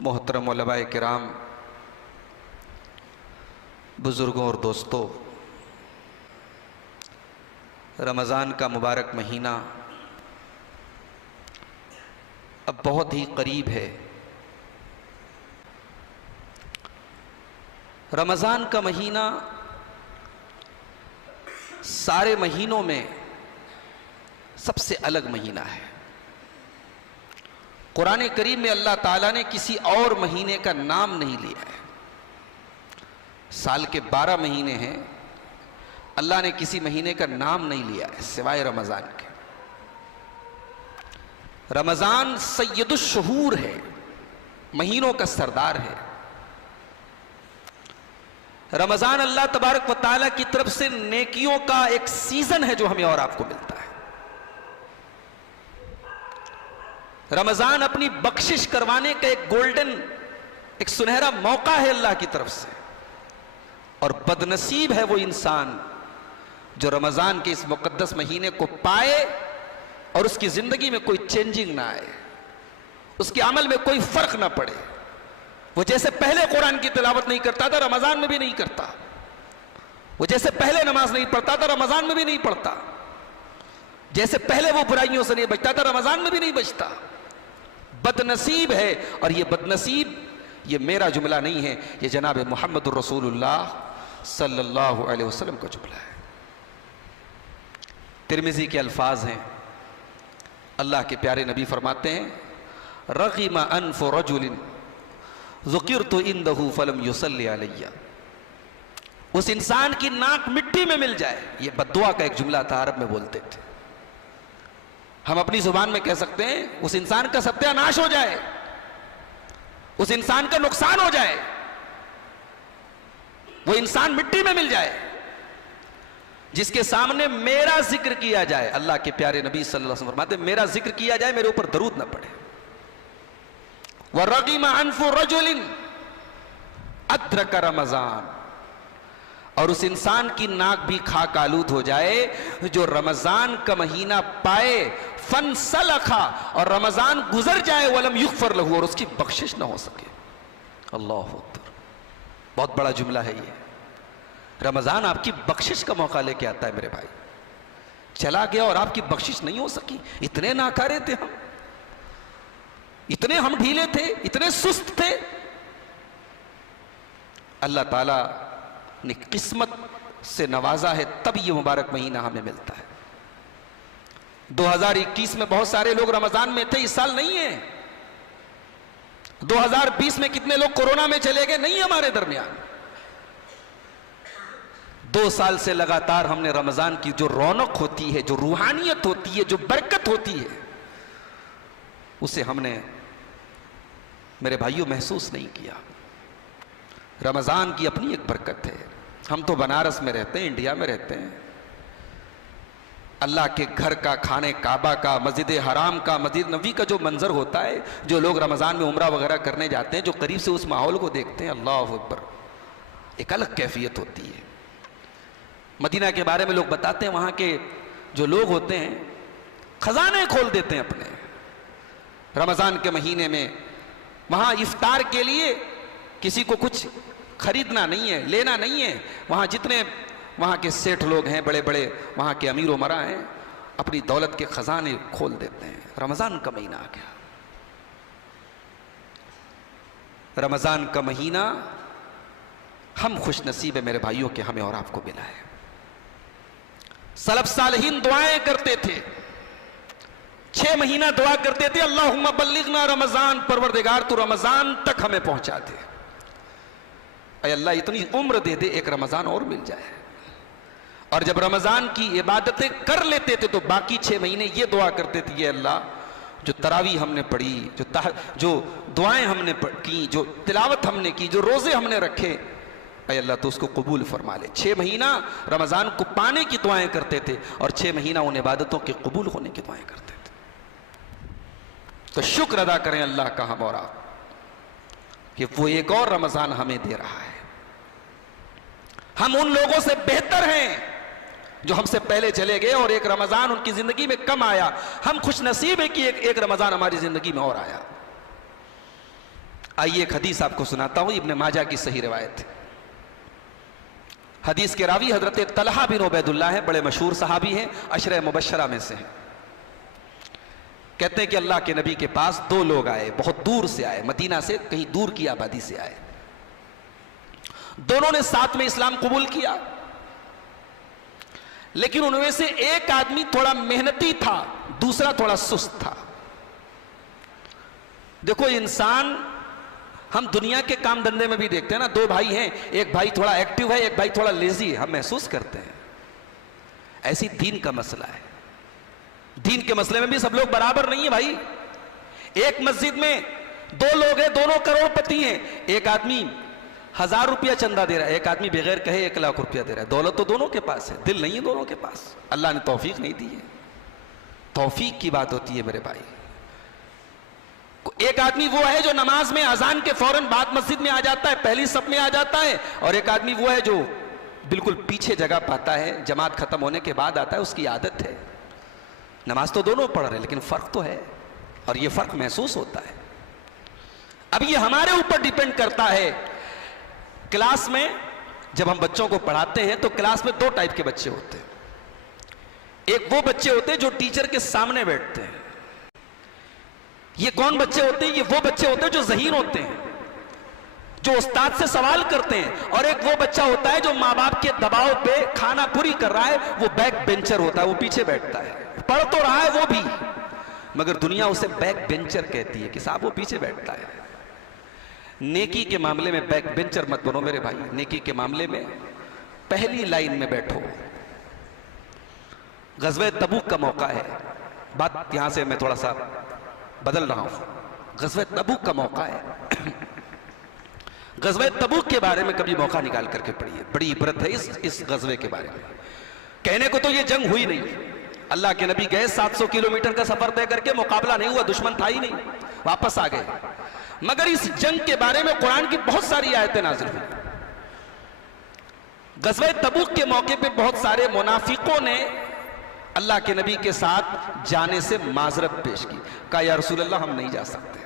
محترم علماء کرام، بزرگوں اور دوستوں، رمضان کا مبارک مہینہ اب بہت ہی قریب ہے۔ رمضان کا مہینہ سارے مہینوں میں سب سے الگ مہینہ ہے۔ قرآن کریم میں اللہ تعالیٰ نے کسی اور مہینے کا نام نہیں لیا ہے۔ سال کے 12 مہینے ہیں، اللہ نے کسی مہینے کا نام نہیں لیا ہے سوائے رمضان کے۔ رمضان سید الشہور ہے، مہینوں کا سردار ہے۔ رمضان اللہ تبارک و تعالیٰ کی طرف سے نیکیوں کا ایک سیزن ہے جو ہمیں اور آپ کو ملتا ہے۔ رمضان اپنی بخشش کروانے کا ایک گولڈن، ایک سنہرا موقع ہے اللہ کی طرف سے، اور بدنصیب ہے وہ انسان جو رمضان کے اس مقدس مہینے کو پائے اور اس کی زندگی میں کوئی چینجنگ نہ آئے، اس کے عمل میں کوئی فرق نہ پڑے۔ وہ جیسے پہلے قرآن کی تلاوت نہیں کرتا تھا رمضان میں بھی نہیں کرتا، وہ جیسے پہلے نماز نہیں پڑھتا تھا رمضان میں بھی نہیں پڑھتا، جیسے پہلے وہ برائیوں سے نہیں بچتا تھا رمضان میں بھی نہیں بچتا۔ بدنصیب ہے، اور یہ بدنصیب یہ میرا جملہ نہیں ہے، یہ جناب محمد الرسول اللہ صلی اللہ علیہ وسلم کا جملہ ہے۔ ترمذی کے الفاظ ہیں، اللہ کے پیارے نبی فرماتے ہیں، رغم انف رجل ذکرت عنده فلم يصلی علی۔ اس انسان کی ناک مٹی میں مل جائے، یہ بددعا کا ایک جملہ تھا، عرب میں بولتے تھے۔ ہم اپنی زبان میں کہہ سکتے ہیں اس انسان کا ستیہ ناش ہو جائے، اس انسان کا نقصان ہو جائے، وہ انسان مٹی میں مل جائے جس کے سامنے میرا ذکر کیا جائے۔ اللہ کے پیارے نبی صلی اللہ علیہ وسلم فرماتے ہیں میرا ذکر کیا جائے، میرے اوپر درود نہ پڑے۔ وَرَغِمَ عَنْفُ رَجُلٍ أَدْرَكَ رَمَضَانَ، اور اس انسان کی ناک بھی خاک آلود ہو جائے جو رمضان کا مہینہ پائے، فَانْسَلَخَ، اور رمضان گزر جائے، وَلَمْ يُغْفَرْ لَهُ، اور اس کی بخشش نہ ہو سکے۔ اللہ اکبر، بہت بڑا جملہ ہے یہ۔ رمضان آپ کی بخشش کا موقع لے کے آتا ہے میرے بھائی۔ چلا گیا اور آپ کی بخشش نہیں ہو سکی، اتنے ناکارے تھے ہم، اتنے ہم ڈھیلے تھے، اتنے سست تھے۔ اللہ تعالیٰ نے قسمت سے نوازا ہے، تب یہ مبارک مہینہ ہمیں ملتا ہے۔ 2021 میں بہت سارے لوگ رمضان میں تھے، اس سال نہیں ہیں۔ 2020 میں کتنے لوگ کورونا میں چلے گئے، نہیں ہمارے درمیان۔ 2 سال سے لگاتار ہم نے رمضان کی جو رونق ہوتی ہے، جو روحانیت ہوتی ہے، جو برکت ہوتی ہے، اسے ہم نے میرے بھائیوں محسوس نہیں کیا۔ رمضان کی اپنی ایک برکت ہے۔ ہم تو بنارس میں رہتے ہیں، انڈیا میں رہتے ہیں، اللہ کے گھر کا، کھانے کعبہ کا، مسجد حرام کا، مسجد نبوی کا جو منظر ہوتا ہے، جو لوگ رمضان میں عمرہ وغیرہ کرنے جاتے ہیں، جو قریب سے اس ماحول کو دیکھتے ہیں، اللہ اکبر، ایک الگ کیفیت ہوتی ہے۔ مدینہ کے بارے میں لوگ بتاتے ہیں، وہاں کے جو لوگ ہوتے ہیں خزانے کھول دیتے ہیں اپنے رمضان کے مہینے میں۔ وہاں افطار کے لیے کسی کو کچھ خریدنا نہیں ہے، لینا نہیں ہے، وہاں جتنے وہاں کے سیٹھ لوگ ہیں، بڑے بڑے وہاں کے امیر و مراں ہیں، اپنی دولت کے خزانے کھول دیتے ہیں۔ رمضان کا مہینہ آ گیا۔ رمضان کا مہینہ ہم خوش نصیب ہیں میرے بھائیوں کے، ہمیں اور آپ کو ملا ہے۔ سلف صالحین دعائیں کرتے تھے، 6 مہینہ دعا کرتے تھے، اللہم بلغنا رمضان، پروردگار تو رمضان تک ہمیں پہنچا دے، اے اللہ اتنی عمر دے دے، ایک رمضان اور مل جائے۔ اور جب رمضان کی عبادتیں کر لیتے تھے تو باقی 6 مہینے یہ دعا کرتے تھے، یہ اللہ جو تراویح ہم نے پڑھی، جو دعائیں ہم نے کی، جو تلاوت ہم نے کی، جو روزے ہم نے رکھے، اے اللہ تو اس کو قبول فرما لے۔ 6 مہینہ رمضان کو پانے کی دعائیں کرتے تھے، اور 6 مہینہ ان عبادتوں کے قبول ہونے کی دعائیں کرتے تھے۔ تو شکر ادا کریں اللہ کا ہم اور آپ کہ وہ ایک اور رمضان ہمیں دے رہا ہے۔ ہم ان لوگوں سے بہتر ہیں جو ہم سے پہلے چلے گئے اور ایک رمضان ان کی زندگی میں کم آیا۔ ہم خوش نصیب ہیں کہ ایک رمضان ہماری زندگی میں اور آیا۔ آئیے ایک حدیث آپ کو سناتا ہوں، ابن ماجہ کی صحیح روایت ہے۔ حدیث کے راوی حضرت طلحہ بن عبید اللہ ہیں، بڑے مشہور صحابی ہیں، عشرہ مبشرہ میں سے ہیں۔ کہتے ہیں کہ اللہ کے نبی کے پاس دو لوگ آئے، بہت دور سے آئے، مدینہ سے کہیں دور کی آبادی سے آئے۔ دونوں نے ساتھ میں اسلام قبول کیا، لیکن ان میں سے ایک آدمی تھوڑا محنتی تھا، دوسرا تھوڑا سست تھا۔ دیکھو انسان، ہم دنیا کے کام دھندے میں بھی دیکھتے ہیں نا، دو بھائی ہیں، ایک بھائی تھوڑا ایکٹیو ہے، ایک بھائی تھوڑا لیزی ہے، ہم محسوس کرتے ہیں۔ ایسی دین کا مسئلہ ہے، دین کے مسئلے میں بھی سب لوگ برابر نہیں ہیں بھائی۔ ایک مسجد میں دو لوگ ہیں، دونوں کروڑ پتی ہیں، ایک آدمی 1000 روپیہ چندہ دے رہا ہے، ایک آدمی بغیر کہے 1 لاکھ روپیہ دے رہا ہے۔ دولت تو دونوں کے پاس ہے، دل نہیں ہے دونوں کے پاس، اللہ نے توفیق نہیں دی ہے۔ توفیق کی بات ہوتی ہے میرے بھائی۔ ایک آدمی وہ ہے جو نماز میں اذان کے فوراً بعد مسجد میں آ جاتا ہے، پہلی صف میں آ جاتا ہے، اور ایک آدمی وہ ہے جو بالکل پیچھے جگہ پاتا ہے، جماعت ختم ہونے کے بعد آتا ہے، اس کی عادت ہے۔ نماز تو دونوں پڑھ رہے ہیں، لیکن فرق تو ہے، اور یہ فرق محسوس ہوتا ہے۔ اب یہ ہمارے اوپر ڈیپینڈ کرتا ہے۔ کلاس میں جب ہم بچوں کو پڑھاتے ہیں تو کلاس میں 2 ٹائپ کے بچے ہوتے ہیں۔ ایک وہ بچے ہوتے ہیں جو ٹیچر کے سامنے بیٹھتے ہیں۔ یہ کون بچے ہوتے ہیں؟ یہ وہ بچے ہوتے ہیں جو ذہین ہوتے ہیں، جو استاد سے سوال کرتے ہیں۔ اور ایک وہ بچہ ہوتا ہے جو ماں باپ کے دباؤ پہ کھانا پوری کر رہا ہے، وہ بیک بینچر ہوتا ہے، وہ پیچھے بیٹھتا ہے، پڑھ تو رہا ہے وہ بھی، مگر دنیا اسے بیک بینچر کہتی ہے کہ صاحب وہ پیچھے بیٹھتا ہے۔ نیکی کے معاملے میں بیک بینچر مت بنو میرے بھائی، نیکی کے معاملے میں پہلی لائن میں بیٹھو۔ غزوہ تبوک کا موقع ہے، بات یہاں سے میں تھوڑا سا بدل رہا ہوں۔ غزوہ تبوک کا موقع ہے، غزوہ تبوک کے بارے میں کبھی موقع نکال کر کے پڑھیے، بڑی عبرت ہے اس غزوے کے بارے میں۔ کہنے کو تو یہ جنگ ہوئی نہیں، اللہ کے نبی گئے 700 کلومیٹر کا سفر طے کر کے، مقابلہ نہیں ہوا، دشمن تھا ہی نہیں، واپس آ گئے، مگر اس جنگ کے بارے میں قرآن کی بہت ساری آیتیں نازل ہوئی۔ غزوہ تبوک کے موقع پہ بہت سارے منافقوں نے اللہ کے نبی کے ساتھ جانے سے معذرت پیش کی، کہا یا رسول اللہ ہم نہیں جا سکتے،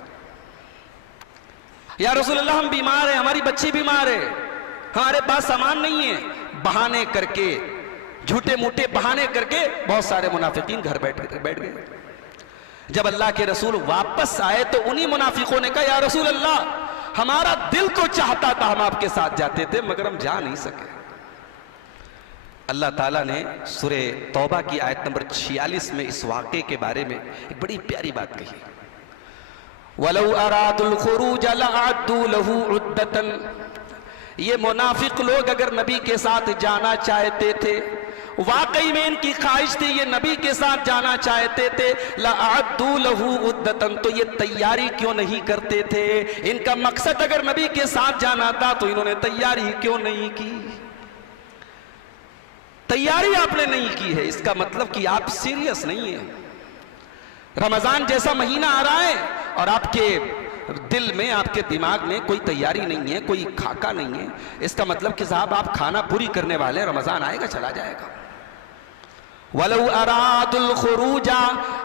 یا رسول اللہ ہم بیمار ہیں، ہماری بچی بیمار ہے، ہمارے پاس سامان نہیں ہے۔ بہانے کر کے، جھوٹے موٹے بہانے کر کے بہت سارے منافقین گھر بیٹھ گئے۔ جب اللہ کے رسول واپس آئے تو انہی منافقوں نے کہا یا رسول اللہ ہمارا دل تو چاہتا تھا ہم آپ کے ساتھ جاتے تھے، مگر ہم جا نہیں سکے۔ اللہ تعالیٰ نے سورہ توبہ کی آیت نمبر 46 میں اس واقعے کے بارے میں ایک بڑی پیاری بات کہی، وَلَوْ أَرَادُوا الْخُرُوجَ لَأَعَدُّوا لَهُ عُدَّةً۔ یہ منافق لوگ اگر نبی کے ساتھ جانا چاہتے تھے، واقعی میں ان کی خواہش تھی یہ نبی کے ساتھ جانا چاہتے تھے، لَأَعَدُّوا لَهُ عُدَّةً، تو یہ تیاری کیوں نہیں کرتے تھے؟ ان کا مقصد اگر نبی کے ساتھ جانا تھا تو انہوں نے تیاری کیوں نہیں کی؟ تیاری آپ نے نہیں کی ہے، اس کا مطلب کہ آپ سیریس نہیں ہیں۔ رمضان جیسا مہینہ آ رہا ہے اور آپ کے دل میں، آپ کے دماغ میں کوئی تیاری نہیں ہے، کوئی خاکہ نہیں ہے، اس کا مطلب کہ صاحب آپ کھانا پوری کرنے والے ہیں، رمضان آئے گا چلا جائے گا۔ وَلَوْ أَرَادُوا الْخُرُوجَ،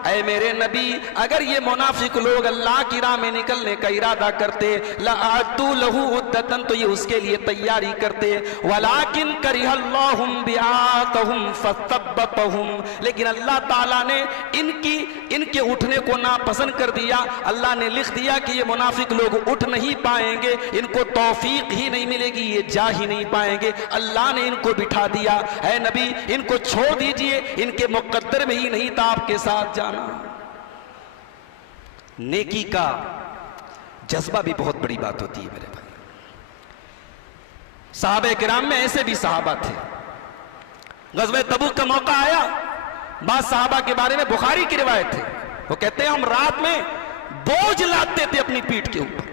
اے میرے نبی اگر یہ منافق لوگ اللہ کی راہ میں نکلنے کا ارادہ کرتے، لَأَعَدُّوا لَهُ عُدَّةً، تو یہ اس کے لیے تیاری کرتے، وَلَٰكِنْ كَرِهَ اللَّهُ بِعَاثَهُمْ فَثَبَّطَهُمْ، لیکن اللہ تعالیٰ نے ان کے اٹھنے کو ناپسند کر دیا، اللہ نے لکھ دیا کہ یہ منافق لوگ اٹھ نہیں پائیں گے، ان کو توفیق ہی نہیں ملے گی، یہ جا ہی نہیں پائیں گے، اللہ نے ان کو بٹھا دیا۔ اے نبی ان کو چھوڑ دیجئے، ان کے مقدر میں ہی نہیں تھا آپ کے ساتھ جانا۔ نیکی کا جذبہ بھی بہت بڑی بات ہوتی ہے میرے بھائی۔ صحابہ کرام میں ایسے بھی صحابہ تھے، غزوہ تبوک کا موقع آیا، بعض صحابہ کے بارے میں بخاری کی روایت ہے، وہ کہتے ہیں ہم رات میں بوجھ لاتے تھے اپنی پیٹھ کے اوپر،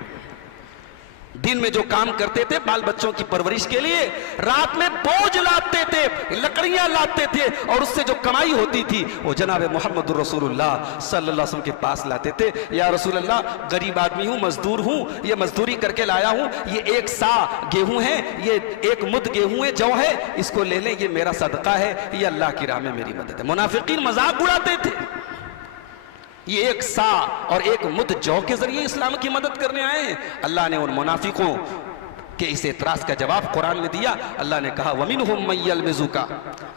دن میں جو کام کرتے تھے بال بچوں کی پرورش کے لیے، رات میں بوجھ لاتے تھے، لکڑیاں لاتے تھے، اور اس سے جو کمائی ہوتی تھی وہ جناب محمد رسول اللہ صلی اللہ علیہ وسلم کے پاس لاتے تھے۔ یا رسول اللہ غریب آدمی ہوں، مزدور ہوں، یہ مزدوری کر کے لایا ہوں، یہ 1 سا گیہوں ہے، یہ 1 مد گیہوں ہے، جو ہے اس کو لے لیں، یہ میرا صدقہ ہے، یہ اللہ کی راہ میں میری مدد ہے۔ منافقین مذاق اڑاتے تھے، یہ ایک سا اور ایک مد جو کے ذریعے اسلام کی مدد کرنے آئے ہیں۔ اللہ نے ان منافقوں کہ اس اعتراض کا جواب قرآن میں دیا۔ اللہ نے کہا وَمِنْهُمْ مَن يَلْمِزُكَ،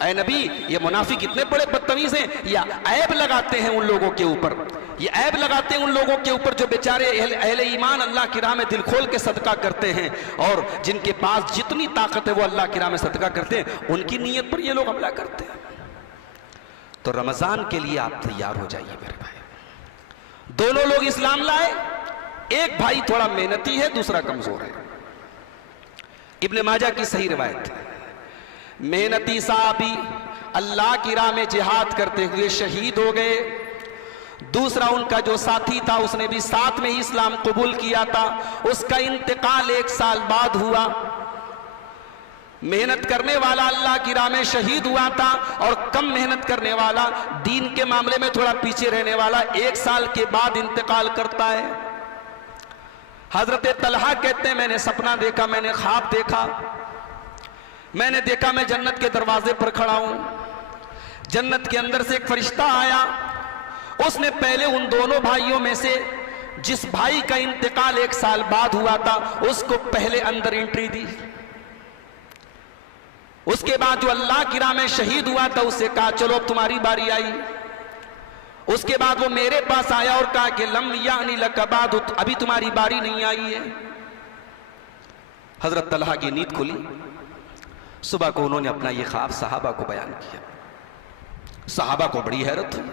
اے نبی یہ منافق اتنے بڑے بدتمیز ہیں، یا عیب لگاتے ہیں ان لوگوں کے اوپر، یہ عیب لگاتے ہیں ان لوگوں کے اوپر جو بیچارے اہل ایمان اللہ کی راہ میں دل کھول کے صدقہ کرتے ہیں، اور جن کے پاس جتنی طاقت ہے وہ اللہ کی راہ میں صدقہ کرتے ہیں، ان کی نیت پر یہ لوگ حملہ کرتے ہیں۔ تو رمضان کے لیے آپ تیار ہو جائیے میرے بھائی۔ دونوں لوگ اسلام لائے، ایک بھائی تھوڑا محنتی ہے، دوسرا کمزور ہے۔ ابن ماجہ کی صحیح روایت ہے، محنتی صحابی اللہ کی راہ میں جہاد کرتے ہوئے شہید ہو گئے، دوسرا ان کا جو ساتھی تھا اس نے بھی ساتھ میں ہی اسلام قبول کیا تھا، اس کا انتقال 1 سال بعد ہوا۔ محنت کرنے والا اللہ کی راہ میں شہید ہوا تھا، اور کم محنت کرنے والا دین کے معاملے میں تھوڑا پیچھے رہنے والا 1 سال کے بعد انتقال کرتا ہے۔ حضرت طلحہ کہتے ہیں میں نے سپنا دیکھا، میں نے خواب دیکھا، میں نے دیکھا میں جنت کے دروازے پر کھڑا ہوں، جنت کے اندر سے ایک فرشتہ آیا، اس نے پہلے ان دونوں بھائیوں میں سے جس بھائی کا انتقال 1 سال بعد ہوا تھا اس کو پہلے اندر انٹری دی، اس کے بعد جو اللہ کی راہ میں شہید ہوا تھا اس سے کہا چلو اب تمہاری باری آئی، اس کے بعد وہ میرے پاس آیا اور کہا کہ لم یعنی لک بعد، ابھی تمہاری باری نہیں آئی ہے۔ حضرت طلحہ کی نیند کھلی، صبح کو انہوں نے اپنا یہ خواب صحابہ کو بیان کیا، صحابہ کو بڑی حیرت ہوئی،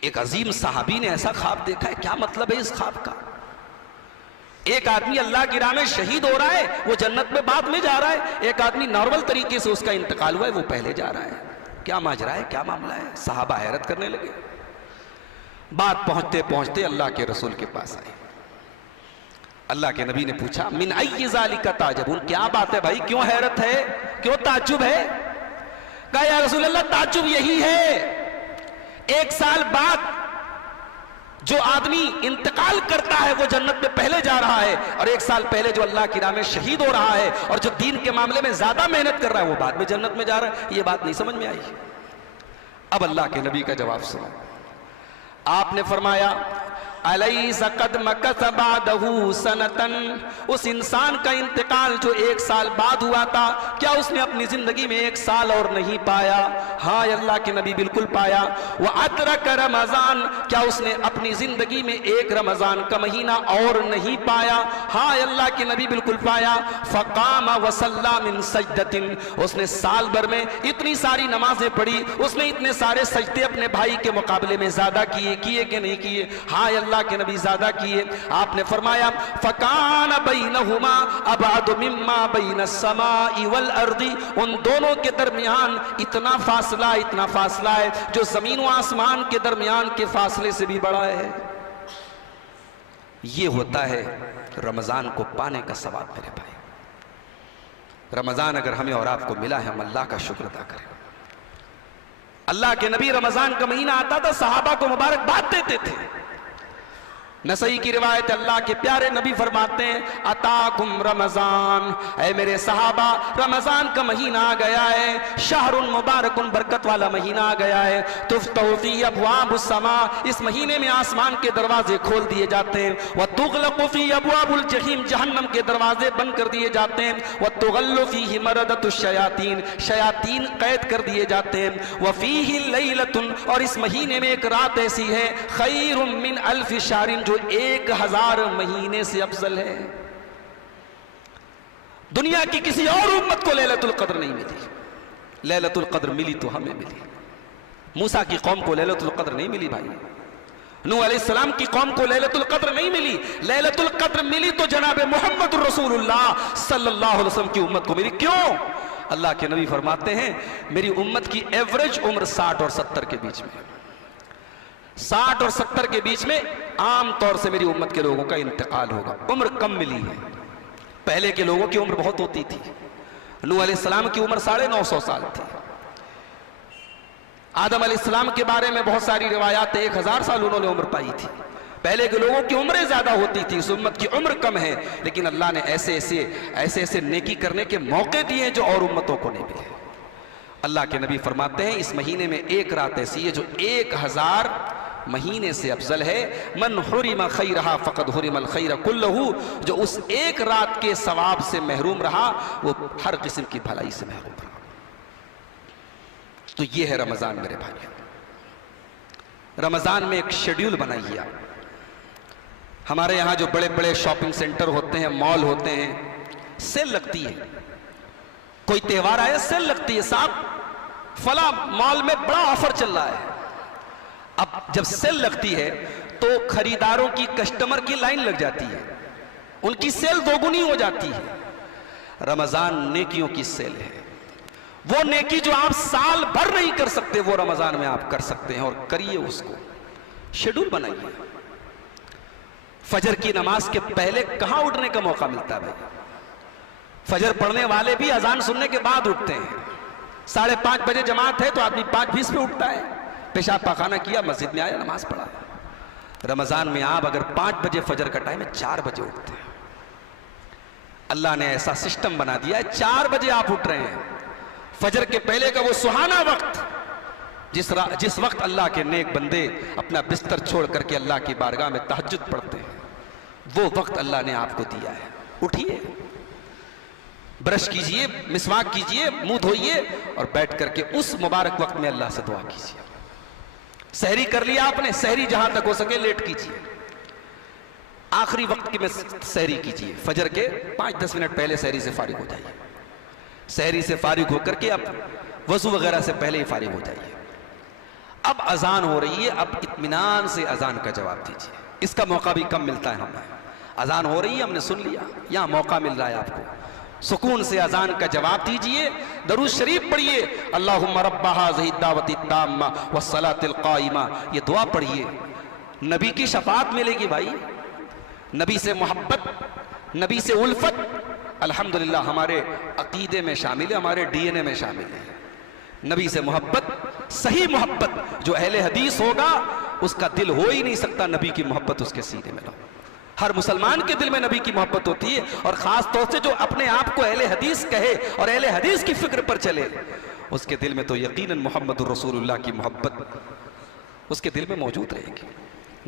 ایک عظیم صحابی نے ایسا خواب دیکھا ہے، کیا مطلب ہے اس خواب کا؟ ایک آدمی اللہ کی راہ میں شہید ہو رہا ہے وہ جنت میں بعد میں جا رہا ہے، ایک آدمی نارمل طریقے سے اس کا انتقال ہوا ہے وہ پہلے جا رہا ہے، کیا ماجرا ہے، کیا معاملہ ہے؟ صحابہ حیرت کرنے لگے۔ بات پہنچتے پہنچتے اللہ کے رسول کے پاس آئے، اللہ کے نبی نے پوچھا من ای ذالک تعجبون، کیا بات ہے بھائی، کیوں حیرت ہے، کیوں تعجب ہے؟ کہا یا رسول اللہ تعجب یہی ہے 1 سال بعد جو آدمی انتقال کرتا ہے وہ جنت میں پہلے جا رہا ہے، اور 1 سال پہلے جو اللہ کی راہ میں شہید ہو رہا ہے اور جو دین کے معاملے میں زیادہ محنت کر رہا ہے وہ بعد میں جنت میں جا رہا ہے۔ یہ بات نہیں سمجھ میں آئی۔ اب اللہ کے نبی کا جواب سنا، آپ نے فرمایا الیس قد مکث بعدہ سنتن، اس انسان کا انتقال جو 1 سال بعد ہوا تھا کیا اس نے اپنی زندگی میں 1 سال اور نہیں پایا؟ ہاں اللہ کے نبی بالکل پایا۔ وادرک رمضان، کیا اس نے اپنی زندگی میں 1 رمضان کا مہینہ اور نہیں پایا؟ ہاں اللہ کے نبی بالکل پایا۔ فقام وصلی من سجدۃ، اس نے سال بھر میں اتنی ساری نمازیں پڑھی، اس نے اتنے سارے سجدے اپنے بھائی کے مقابلے میں زیادہ کیے کہ نہیں کیے؟ ہاں اللہ کے نبی زیادہ کیے۔ آپ نے فرمایا فَكَانَ بَيْنَهُمَا أَبْعَدُ مِمَّا بَيْنَ السَّمَاءِ وَالْأَرْضِ، ان دونوں کے درمیان اتنا فاصلہ ہے جو زمین و آسمان کے درمیان کے فاصلے سے بھی بڑا ہے۔ یہ ہوتا ہے رمضان کو پانے کا ثواب میرے بھائی۔ رمضان اگر ہمیں اور آپ کو ملا ہے ہم اللہ کا شکر ادا کریں۔ اللہ کے نبی رمضان کا مہینہ آتا تھا صحابہ کو مبارکباد دیتے تھے۔ نسائی کی روایت اللہ کے پیارے نبی فرماتے ہیں اتاکم رمضان، اے میرے صحابہ رمضان کا مہینہ آ گیا ہے، شہر مبارک برکت والا مہینہ آ گیا ہے، تفتح فی ابواب السماء، اس مہینے میں آسمان کے دروازے کھول دیے جاتے ہیں، وتغلق فی ابواب الجحیم، جہنم کے دروازے بند کر دیے جاتے ہیں، وتغل فیہ مردۃ الشیاطین، شیاطین قید کر دیے جاتے ہیں، وفیہ لیلۃ، اور اس مہینے میں ایک رات ایسی ہے خیر من الف شہر، جو 1000 مہینے سے افضل ہے۔ دنیا کی کسی اور امت کو لیلۃ القدر نہیں ملی، لیلۃ القدر ملی تو ہمیں ملی۔ موسیٰ کی قوم کو لیلۃ القدر نہیں ملی بھائی، نوح علیہ السلام کی قوم کو لیلۃ القدر نہیں ملی، لیلۃ القدر ملی تو جناب محمد رسول اللہ صلی اللہ علیہ وسلم کی امت کو ملی۔ کیوں؟ اللہ کے نبی فرماتے ہیں میری امت کی ایوریج عمر 60 اور 70 کے بیچ میں، 60 اور 70 کے بیچ میں عام طور سے میری امت کے لوگوں کا انتقال ہوگا، عمر کم ملی ہے۔ پہلے کے لوگوں کی عمر بہت ہوتی تھی، نوح علیہ السلام کی عمر 950 سال تھی، آدم علیہ السلام کے بارے میں بہت ساری روایات 1000 سال انہوں نے عمر پائی تھی۔ پہلے کے لوگوں کی عمریں زیادہ ہوتی تھی، اس امت کی عمر کم ہے، لیکن اللہ نے ایسے نیکی کرنے کے موقع دیے ہیں جو اور امتوں کو نہیں ملے۔ اللہ کے نبی فرماتے ہیں اس مہینے میں ایک رات ایسی ہے جو 1000 مہینے سے افضل ہے من حرم خیرہا فقد حرم الخیر کلہ، جو اس ایک رات کے ثواب سے محروم رہا وہ ہر قسم کی بھلائی سے محروم رہا۔ تو یہ ہے رمضان میرے بھائی۔ رمضان میں ایک شیڈیول بنائیے آپ۔ ہمارے یہاں جو بڑے بڑے شاپنگ سینٹر ہوتے ہیں، مال ہوتے ہیں، سیل لگتی ہے، کوئی تہوار آیا سیل لگتی ہے، صاحب فلاں مال میں بڑا آفر چل رہا ہے۔ اب جب سیل لگتی ہے تو خریداروں کی، کسٹمر کی لائن لگ جاتی ہے، ان کی سیل دوگنی ہو جاتی ہے۔ رمضان نیکیوں کی سیل ہے، وہ نیکی جو آپ سال بھر نہیں کر سکتے وہ رمضان میں آپ کر سکتے ہیں، اور کریے اس کو۔ شیڈول بنائیے۔ فجر کی نماز کے پہلے کہاں اٹھنے کا موقع ملتا ہے بھائی؟ فجر پڑھنے والے بھی اذان سننے کے بعد اٹھتے ہیں۔ 5:30 بجے جماعت ہے تو آدمی 5:20 پہ اٹھتا ہے، پیشاب پاخانہ کیا، مسجد میں آیا، نماز پڑھا۔ رمضان میں آپ اگر 5 بجے فجر کا ٹائم ہے، 4 بجے اٹھتے ہیں۔ اللہ نے ایسا سسٹم بنا دیا ہے، 4 بجے آپ اٹھ رہے ہیں۔ فجر کے پہلے کا وہ سہانا وقت، جس وقت اللہ کے نیک بندے اپنا بستر چھوڑ کر کے اللہ کی بارگاہ میں تہجد پڑھتے ہیں، وہ وقت اللہ نے آپ کو دیا ہے۔ اٹھیے، برش کیجئے، مسواک کیجئے، منہ دھوئیے اور بیٹھ کر کے اس مبارک وقت میں اللہ سے دعا کیجئے۔ سحری کر لیا آپ نے، سحری جہاں تک ہو سکے لیٹ کیجئے۔ آخری وقت کی میں سحری کیجئے، فجر کے 5-10 منٹ پہلے سحری سے فارغ ہو جائیے۔ سحری سے فارغ ہو کر کے اب وضو وغیرہ سے پہلے ہی فارغ ہو جائیے۔ اب اذان ہو رہی ہے، اب اطمینان سے اذان کا جواب دیجئے۔ اس کا موقع بھی کم ملتا ہے ہمیں۔ اذان ہو رہی ہے، ہم نے سن لیا، یہاں موقع مل رہا ہے آپ کو، سکون سے اذان کا جواب دیجئے، درود شریف پڑھیے، اللہم رب ھذہ الدعوۃ التامہ والصلاۃ القائمہ، یہ دعا پڑھیے۔ نبی کی شفاعت ملے گی بھائی، نبی سے محبت، نبی سے الفت الحمدللہ ہمارے عقیدے میں شامل ہے، ہمارے ڈی این اے میں شامل ہے۔ نبی سے محبت، صحیح محبت، جو اہل حدیث ہوگا اس کا دل ہو ہی نہیں سکتا نبی کی محبت اس کے سینے میں نہ ہو۔ ہر مسلمان کے دل میں نبی کی محبت ہوتی ہے، اور خاص طور سے جو اپنے آپ کو اہل حدیث کہے اور اہل حدیث کی فکر پر چلے، اس کے دل میں تو یقیناً محمد الرسول اللہ کی محبت اس کے دل میں موجود رہے گی،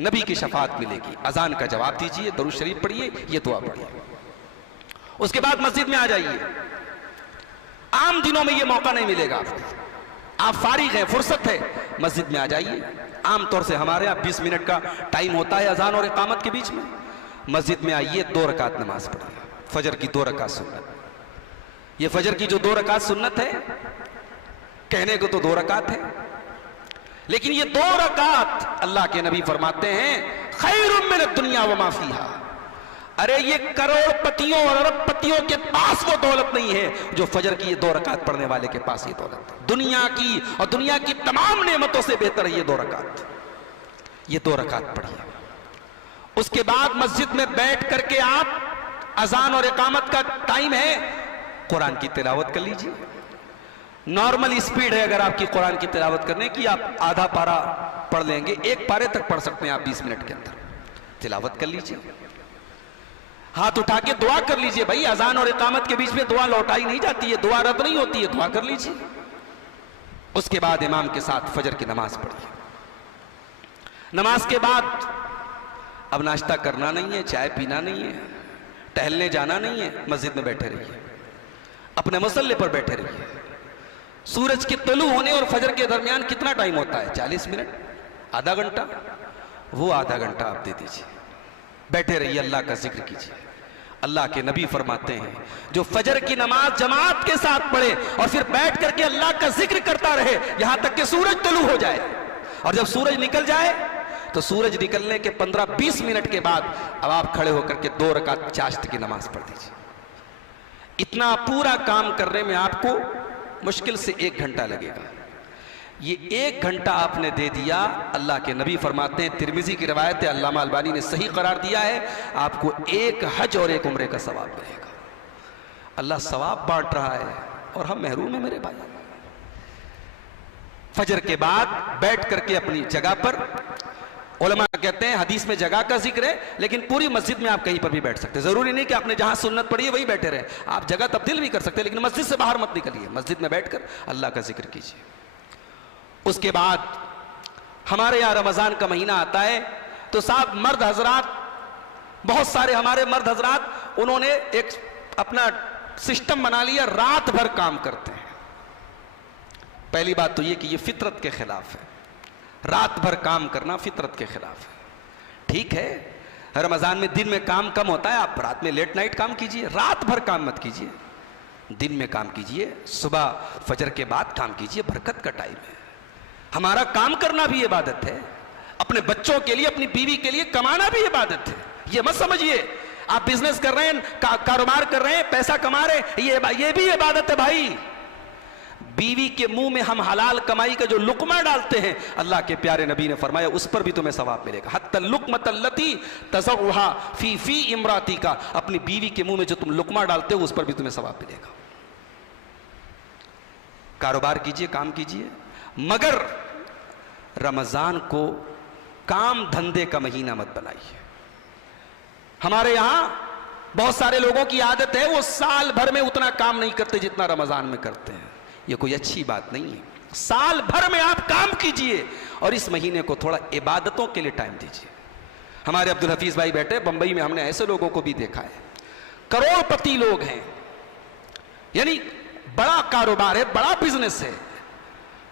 نبی کی شفاعت ملے گی۔ اذان کا جواب دیجئے، درود شریف پڑھیے، یہ دعا پڑھیے۔ اس کے بعد مسجد میں آ جائیے۔ عام دنوں میں یہ موقع نہیں ملے گا آپ کو، آپ فارغ ہیں، فرصت ہے، مسجد میں آ جائیے۔ عام طور سے ہمارے یہاں 20 منٹ کا ٹائم ہوتا ہے اذان اور اقامت کے بیچ میں۔ مسجد میں آئیے، 2 رکعت نماز پڑھیے، فجر کی 2 رکعت سنت۔ یہ فجر کی جو 2 رکعت سنت ہے، کہنے کو تو 2 رکعت ہے، لیکن یہ 2 رکعت اللہ کے نبی فرماتے ہیں خیر من الدنیا وما فیہا، ارے یہ کروڑ پتیوں اور ارب پتیوں کے پاس وہ دولت نہیں ہے جو فجر کی یہ 2 رکعت پڑھنے والے کے پاس یہ دولت ہے۔ دنیا کی اور دنیا کی تمام نعمتوں سے بہتر ہے یہ 2 رکعت۔ یہ 2 رکعت پڑھیے۔ اس کے بعد مسجد میں بیٹھ کر کے آپ، اذان اور اقامت کا ٹائم ہے، قرآن کی تلاوت کر لیجئے۔ نارمل اسپیڈ ہے اگر آپ کی قرآن کی تلاوت کرنے کی، آپ آدھا پارہ پڑھ لیں گے، 1 پارے تک پڑھ سکتے ہیں آپ 20 منٹ کے اندر۔ تلاوت کر لیجئے، ہاتھ اٹھا کے دعا کر لیجئے۔ بھائی اذان اور اقامت کے بیچ میں دعا لوٹائی نہیں جاتی ہے، دعا رد نہیں ہوتی ہے، دعا کر لیجئے۔ اس کے بعد امام کے ساتھ فجر کی نماز پڑھیے۔ نماز کے بعد اب ناشتہ کرنا نہیں ہے، چائے پینا نہیں ہے، ٹہلنے جانا نہیں ہے، مسجد میں بیٹھے رہیے، اپنے مصلی پر بیٹھے رہیے۔ سورج کے طلوع ہونے اور فجر کے درمیان کتنا ٹائم ہوتا ہے؟ 40 منٹ، آدھا گھنٹہ، وہ آدھا گھنٹہ آپ دے دیجئے، بیٹھے رہیے، اللہ کا ذکر کیجئے۔ اللہ کے نبی فرماتے ہیں جو فجر کی نماز جماعت کے ساتھ پڑھے اور پھر بیٹھ کر کے اللہ کا ذکر کرتا رہے یہاں تک کہ سورج طلوع ہو جائے، اور جب سورج نکل جائے تو سورج نکلنے کے 15-20 منٹ کے بعد اب آپ کھڑے ہو کر کے 2 رکعت چاشت کی نماز پڑھ دیجئے۔ اتنا پورا کام کرنے میں آپ کو مشکل سے 1 گھنٹہ لگے گا۔ یہ 1 گھنٹہ آپ نے دے دیا، اللہ کے نبی فرماتے ہیں، ترمذی کی روایت ہے، علامہ البانی نے صحیح قرار دیا ہے، آپ کو 1 حج اور 1 عمرے کا ثواب ملے گا۔ اللہ ثواب بانٹ رہا ہے اور ہم محروم ہیں میرے بھائی۔ فجر کے بعد بیٹھ کر کے اپنی جگہ پر، علماء کہتے ہیں حدیث میں جگہ کا ذکر ہے لیکن پوری مسجد میں آپ کہیں پر بھی بیٹھ سکتے ہیں، ضروری نہیں کہ آپ نے جہاں سنت پڑھی ہے وہی بیٹھے رہے، آپ جگہ تبدیل بھی کر سکتے ہیں، لیکن مسجد سے باہر مت نکلیے، مسجد میں بیٹھ کر اللہ کا ذکر کیجیے۔ اس کے بعد ہمارے یہاں رمضان کا مہینہ آتا ہے تو صاحب مرد حضرات، بہت سارے ہمارے مرد حضرات، انہوں نے ایک اپنا سسٹم بنا لیا، رات بھر کام کرتے ہیں۔ پہلی بات تو یہ کہ یہ فطرت کے خلاف ہے، رات بھر کام کرنا فطرت کے خلاف ہے۔ ٹھیک ہے، رمضان میں دن میں کام کم ہوتا ہے، آپ رات میں لیٹ نائٹ کام کیجئے، رات بھر کام مت کیجئے، دن میں کام کیجئے، صبح فجر کے بعد کام کیجئے، برکت کا ٹائم ہے۔ ہمارا کام کرنا بھی عبادت ہے، اپنے بچوں کے لیے، اپنی بیوی کے لیے کمانا بھی عبادت ہے۔ یہ مت سمجھیے آپ بزنس کر رہے ہیں، کاروبار کر رہے ہیں، پیسہ کما رہے ہیں، یہ بھی عبادت ہے بھائی۔ بیوی کے منہ میں ہم حلال کمائی کا جو لقمہ ڈالتے ہیں، اللہ کے پیارے نبی نے فرمایا اس پر بھی تمہیں ثواب ملے گا۔ حتی اللقمۃ التی تضعها فی امراتک، اپنی بیوی کے منہ میں جو تم لقمہ ڈالتے ہو اس پر بھی تمہیں ثواب ملے گا۔ کاروبار کیجئے، کام کیجئے، مگر رمضان کو کام دھندے کا مہینہ مت بنائیے۔ ہمارے یہاں بہت سارے لوگوں کی عادت ہے وہ سال بھر میں اتنا کام نہیں کرتے جتنا رمضان میں کرتے ہیں۔ یہ کوئی اچھی بات نہیں ہے۔ سال بھر میں آپ کام کیجئے اور اس مہینے کو تھوڑا عبادتوں کے لیے ٹائم دیجئے۔ ہمارے عبدالحفیظ بھائی بیٹھے بمبئی میں، ہم نے ایسے لوگوں کو بھی دیکھا ہے، کروڑ پتی لوگ ہیں، یعنی بڑا کاروبار ہے، بڑا بزنس ہے،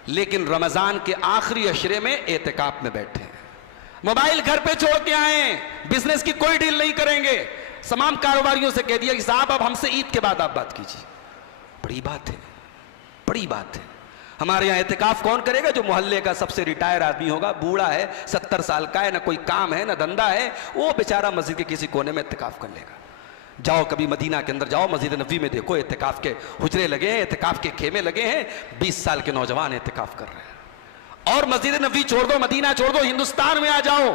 لیکن رمضان کے آخری عشرے میں اعتکاف میں بیٹھے ہیں، موبائل گھر پہ چھوڑ کے آئے، بزنس کی کوئی ڈیل نہیں کریں گے۔ تمام کاروباریوں سے کہہ دیا کہ صاحب اب ہم سے عید کے بعد آپ بات کیجیے۔ بڑی بات ہے، بڑی بات ہے۔ ہمارے یہاں اعتکاف کون کرے گا؟ جو محلے کا سب سے ریٹائر آدمی ہوگا، بوڑھا ہے، 70 سال کا ہے، نہ کوئی کام ہے نہ دھندا ہے، وہ بیچارہ مسجد کے کسی کونے میں اعتکاف کر لے گا۔ جاؤ کبھی مدینہ کے اندر جاؤ، مسجد نبوی میں دیکھو اعتکاف کے حجرے لگے ہیں، اعتکاف کے خیمے لگے ہیں، 20 سال کے نوجوان اعتکاف کر رہے ہیں۔ اور مسجد نبوی چھوڑ دو، مدینہ چھوڑ دو، ہندوستان میں آ جاؤ،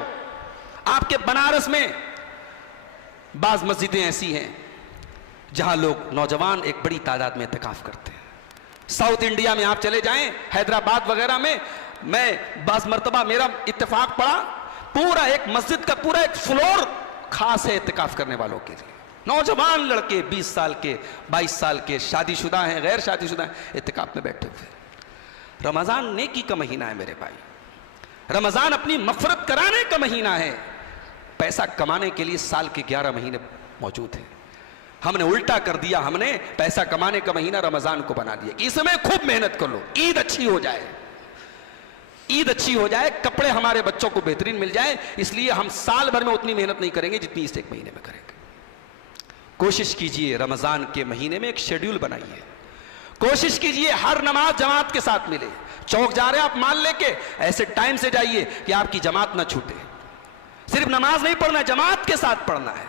آپ کے بنارس میں بعض مسجدیں ایسی ہیں جہاں لوگ نوجوان ایک بڑی تعداد میں اعتکاف کرتے ہیں۔ ساؤتھ انڈیا میں آپ چلے جائیں، حیدرآباد وغیرہ میں، میں بعض مرتبہ میرا اتفاق پڑا، پورا ایک مسجد کا پورا ایک فلور خاص ہے اعتکاف کرنے والوں کے لیے۔ نوجوان لڑکے 20 سال کے، 22 سال کے، شادی شدہ ہیں، غیر شادی شدہ ہیں، اعتکاف میں بیٹھے ہوئے۔ رمضان نیکی کا مہینہ ہے میرے بھائی، رمضان اپنی مغفرت کرانے کا مہینہ ہے۔ پیسہ کمانے کے لیے سال کے 11 مہینے موجود ہیں، ہم نے الٹا کر دیا، ہم نے پیسہ کمانے کا مہینہ رمضان کو بنا دیا کہ اس میں خوب محنت کر لو، عید اچھی ہو جائے، عید اچھی ہو جائے، کپڑے ہمارے بچوں کو بہترین مل جائے، اس لیے ہم سال بھر میں اتنی محنت نہیں کریں گے جتنی اس ایک مہینے میں کریں گے۔ کوشش کیجئے رمضان کے مہینے میں ایک شیڈیول بنائیے، کوشش کیجئے ہر نماز جماعت کے ساتھ ملے۔ چوک جا رہے ہیں آپ مال لے کے، ایسے ٹائم سے جائیے کہ آپ کی جماعت نہ چھوٹے۔ صرف نماز نہیں پڑھنا، جماعت کے ساتھ پڑھنا ہے۔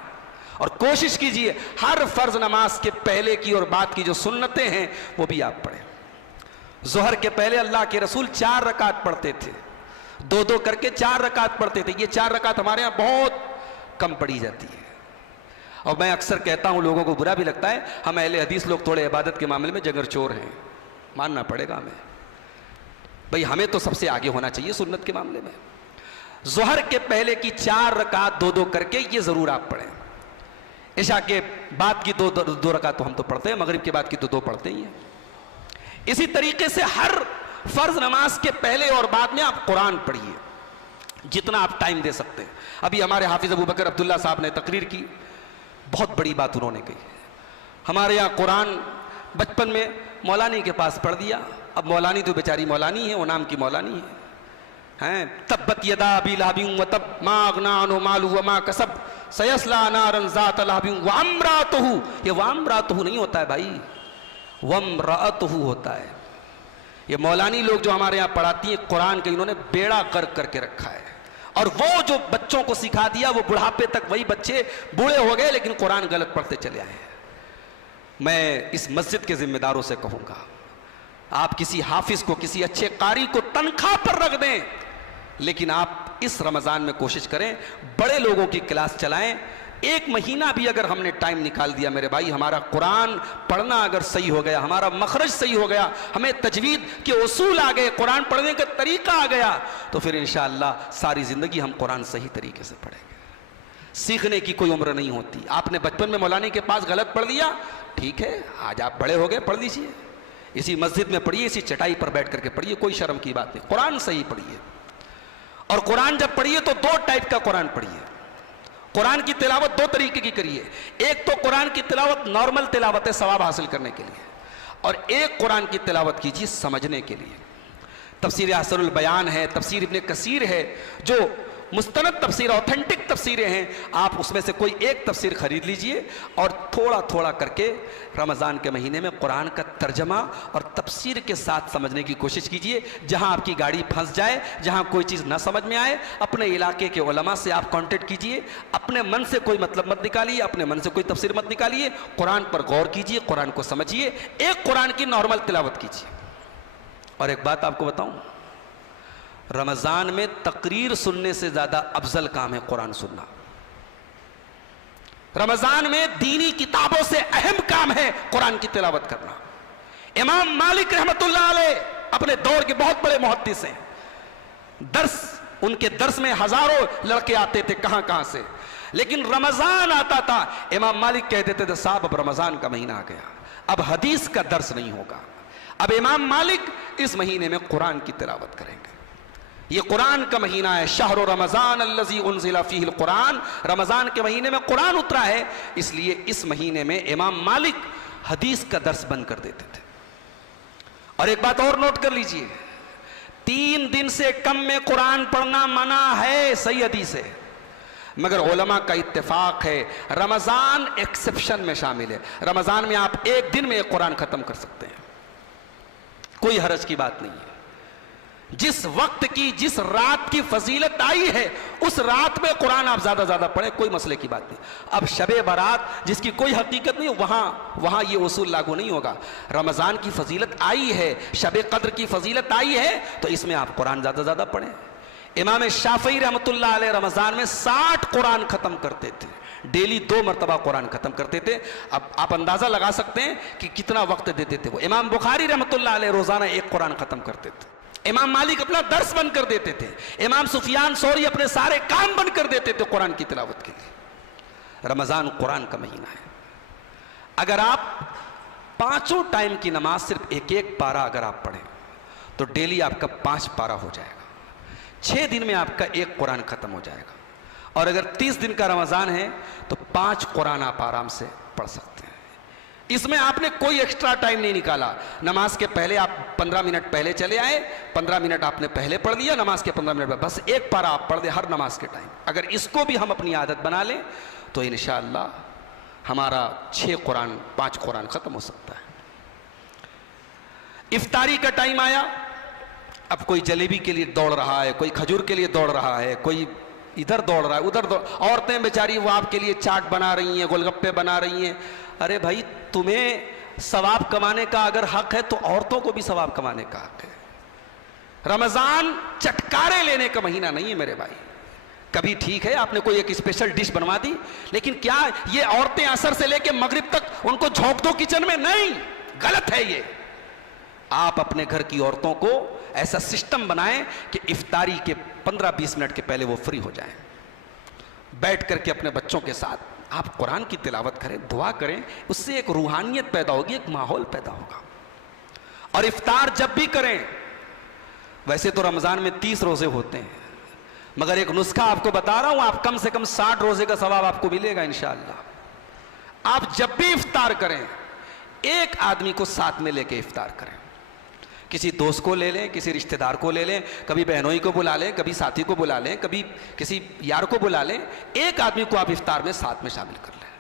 اور کوشش کیجئے ہر فرض نماز کے پہلے کی اور بعد کی جو سنتیں ہیں وہ بھی آپ پڑھیں۔ ظہر کے پہلے اللہ کے رسول 4 رکعت پڑھتے تھے، 2 کر کے 4 رکعت پڑھتے تھے۔ یہ 4 رکعت ہمارے ہاں بہت کم پڑھی جاتی ہے، اور میں اکثر کہتا ہوں، لوگوں کو برا بھی لگتا ہے، ہم اہل حدیث لوگ تھوڑے عبادت کے معاملے میں جگر چور ہیں، ماننا پڑے گا ہمیں بھئی، ہمیں تو سب سے آگے ہونا چاہیے سنت کے معاملے میں۔ ظہر کے پہلے کی 4 رکعت 2 کر کے یہ ضرور آپ پڑھیں۔ عشاء کے بعد کی 2 رکعت تو ہم تو پڑھتے ہیں، مغرب کے بعد کی تو 2 پڑھتے ہی ہیں۔ اسی طریقے سے ہر فرض نماز کے پہلے اور بعد میں آپ قرآن پڑھیے، جتنا آپ ٹائم دے سکتے ہیں۔ ابھی ہمارے حافظ ابو بکر عبداللہ صاحب نے تقریر کی، بہت بڑی بات انہوں نے کہی۔ ہمارے یہاں قرآن بچپن میں مولانی کے پاس پڑھ دیا، اب مولانی تو بیچاری مولانی ہے، وہ نام کی مولانی ہے، تبت یدا ابی لہب وتب ما اغنی عنہ مالہ وما کسب سیصلی نارا ذات لہب وامرأتہ، یہ وامرأتہ نہیں ہوتا ہے بھائی، وامرأتہ ہوتا ہے۔ یہ مولانی لوگ جو ہمارے یہاں پڑھاتی ہیں قرآن کے، انہوں نے بیڑا غرق کر کے رکھا ہے، اور وہ جو بچوں کو سکھا دیا وہ بڑھاپے تک وہی بچے بوڑھے ہو گئے لیکن قرآن غلط پڑھتے چلے آئے ہیں۔ میں اس مسجد کے ذمہ داروں سے کہوں گا، آپ کسی حافظ کو، کسی اچھے قاری کو تنخواہ پر رکھ دیں، لیکن آپ اس رمضان میں کوشش کریں بڑے لوگوں کی کلاس چلائیں۔ 1 مہینہ بھی اگر ہم نے ٹائم نکال دیا میرے بھائی، ہمارا قرآن پڑھنا اگر صحیح ہو گیا، ہمارا مخرج صحیح ہو گیا، ہمیں تجوید کے اصول آ گئے، قرآن پڑھنے کا طریقہ آ گیا، تو پھر انشاءاللہ ساری زندگی ہم قرآن صحیح طریقے سے پڑھیں گے۔ سیکھنے کی کوئی عمر نہیں ہوتی۔ آپ نے بچپن میں مولانی کے پاس غلط پڑھ لیا، ٹھیک ہے، آج آپ بڑے ہو گئے، پڑھ لیجیے، اسی مسجد میں پڑھیے، اسی چٹائی پر بیٹھ کر کے پڑھیے، کوئی شرم کی بات نہیں، قرآن صحیح پڑھیے۔ اور قرآن جب پڑھیے تو دو ٹائپ کا قرآن پڑھیے. قرآن کی تلاوت دو طریقے کی کریے. ایک تو قرآن کی تلاوت نارمل تلاوت ہے ثواب حاصل کرنے کے لیے, اور ایک قرآن کی تلاوت کیجیے سمجھنے کے لیے. تفسیر احسن البیان ہے, تفسیر ابن کثیر ہے, جو مستند تفسیر اوتھینٹک تفسیریں ہیں, آپ اس میں سے کوئی ایک تفسیر خرید لیجئے اور تھوڑا تھوڑا کر کے رمضان کے مہینے میں قرآن کا ترجمہ اور تفسیر کے ساتھ سمجھنے کی کوشش کیجئے. جہاں آپ کی گاڑی پھنس جائے, جہاں کوئی چیز نہ سمجھ میں آئے, اپنے علاقے کے علماء سے آپ کانٹیکٹ کیجئے. اپنے من سے کوئی مطلب مت نکالیے, اپنے من سے کوئی تفسیر مت نکالیے, قرآن پر غور کیجئے, قرآن کو سمجھیے, ایک قرآن کی نارمل تلاوت کیجئے. اور ایک بات آپ کو بتاؤں, رمضان میں تقریر سننے سے زیادہ افضل کام ہے قرآن سننا. رمضان میں دینی کتابوں سے اہم کام ہے قرآن کی تلاوت کرنا. امام مالک رحمت اللہ علیہ اپنے دور کے بہت بڑے محدث ہیں. ان کے درس میں ہزاروں لڑکے آتے تھے کہاں کہاں سے, لیکن رمضان آتا تھا, امام مالک کہہ دیتے تھے صاحب اب رمضان کا مہینہ آ گیا, اب حدیث کا درس نہیں ہوگا, اب امام مالک اس مہینے میں قرآن کی تلاوت کریں گے. یہ قرآن کا مہینہ ہے, شہر رمضان الذی انزل فیہ القرآن, رمضان کے مہینے میں قرآن اترا ہے, اس لیے اس مہینے میں امام مالک حدیث کا درس بند کر دیتے تھے. اور ایک بات اور نوٹ کر لیجئے, 3 دن سے کم میں قرآن پڑھنا منع ہے, صحیح حدیث ہے, مگر علماء کا اتفاق ہے رمضان ایکسپشن میں شامل ہے. رمضان میں آپ ایک دن میں ایک قرآن ختم کر سکتے ہیں, کوئی حرج کی بات نہیں ہے. جس وقت کی جس رات کی فضیلت آئی ہے اس رات میں قرآن آپ زیادہ زیادہ پڑھیں, کوئی مسئلے کی بات نہیں. اب شب برات جس کی کوئی حقیقت نہیں, وہاں یہ اصول لاگو نہیں ہوگا. رمضان کی فضیلت آئی ہے, شب قدر کی فضیلت آئی ہے, تو اس میں آپ قرآن زیادہ زیادہ پڑھیں. امام شافعی رحمۃ اللہ علیہ رمضان میں 60 قرآن ختم کرتے تھے, ڈیلی 2 مرتبہ قرآن ختم کرتے تھے. اب آپ اندازہ لگا سکتے ہیں کہ کتنا وقت دیتے تھے وہ. امام بخاری رحمۃ اللہ علیہ روزانہ 1 قرآن ختم کرتے تھے. امام مالک اپنا درس بند کر دیتے تھے. امام سفیان ثوری اپنے سارے کام بند کر دیتے تھے قرآن کی تلاوت کے لیے. رمضان قرآن کا مہینہ ہے. اگر آپ 5 ٹائم کی نماز صرف ایک پارہ اگر آپ پڑھیں تو ڈیلی آپ کا 5 پارہ ہو جائے گا. 6 دن میں آپ کا 1 قرآن ختم ہو جائے گا. اور اگر 30 دن کا رمضان ہے تو 5 قرآن آپ آرام سے پڑھ سکتے ہیں. اس میں آپ نے کوئی ایکسٹرا ٹائم نہیں نکالا. نماز کے پہلے آپ 15 منٹ پہلے چلے آئے, 15 منٹ آپ نے پہلے پڑھ لیا, نماز کے 15 منٹ بس 1 پارہ آپ پڑھ دیں ہر نماز کے ٹائم. اگر اس کو بھی ہم اپنی عادت بنا لیں تو انشاءاللہ ہمارا 5 قرآن ختم ہو سکتا ہے. افطاری کا ٹائم آیا, اب کوئی جلیبی کے لیے دوڑ رہا ہے, کوئی کھجور کے لیے دوڑ رہا ہے, کوئی ادھر دوڑ رہا ہے, ادھر دوڑ. عورتیں بیچاری وہ آپ کے لیے چاٹ بنا رہی ہیں, گول گپے بنا رہی ہیں. ارے بھائی, تمہیں ثواب کمانے کا اگر حق ہے تو عورتوں کو بھی ثواب کمانے کا حق ہے. رمضان چٹکارے لینے کا مہینہ نہیں ہے میرے بھائی. کبھی ٹھیک ہے آپ نے کوئی ایک اسپیشل ڈش بنوا دی, لیکن کیا یہ عورتیں عصر سے لے کے مغرب تک ان کو جھونک دو کچن میں؟ نہیں, غلط ہے یہ. آپ اپنے گھر کی عورتوں کو ایسا سسٹم بنائیں کہ افطاری کے 15-20 منٹ کے پہلے وہ فری ہو جائیں. بیٹھ کر کے اپنے بچوں کے ساتھ آپ قرآن کی تلاوت کریں, دعا کریں, اس سے ایک روحانیت پیدا ہوگی, ایک ماحول پیدا ہوگا. اور افطار جب بھی کریں, ویسے تو رمضان میں 30 روزے ہوتے ہیں, مگر ایک نسخہ آپ کو بتا رہا ہوں, آپ کم سے کم 60 روزے کا ثواب آپ کو ملے گا انشاءاللہ. آپ جب بھی افطار کریں ایک آدمی کو ساتھ میں لے کے افطار کریں. کسی دوست کو لے لیں, کسی رشتہ دار کو لے لیں, کبھی بہنوئی کو بلا لیں, کبھی ساتھی کو بلا لیں, کبھی کسی یار کو بلا لیں. ایک آدمی کو آپ افطار میں ساتھ میں شامل کر لیں.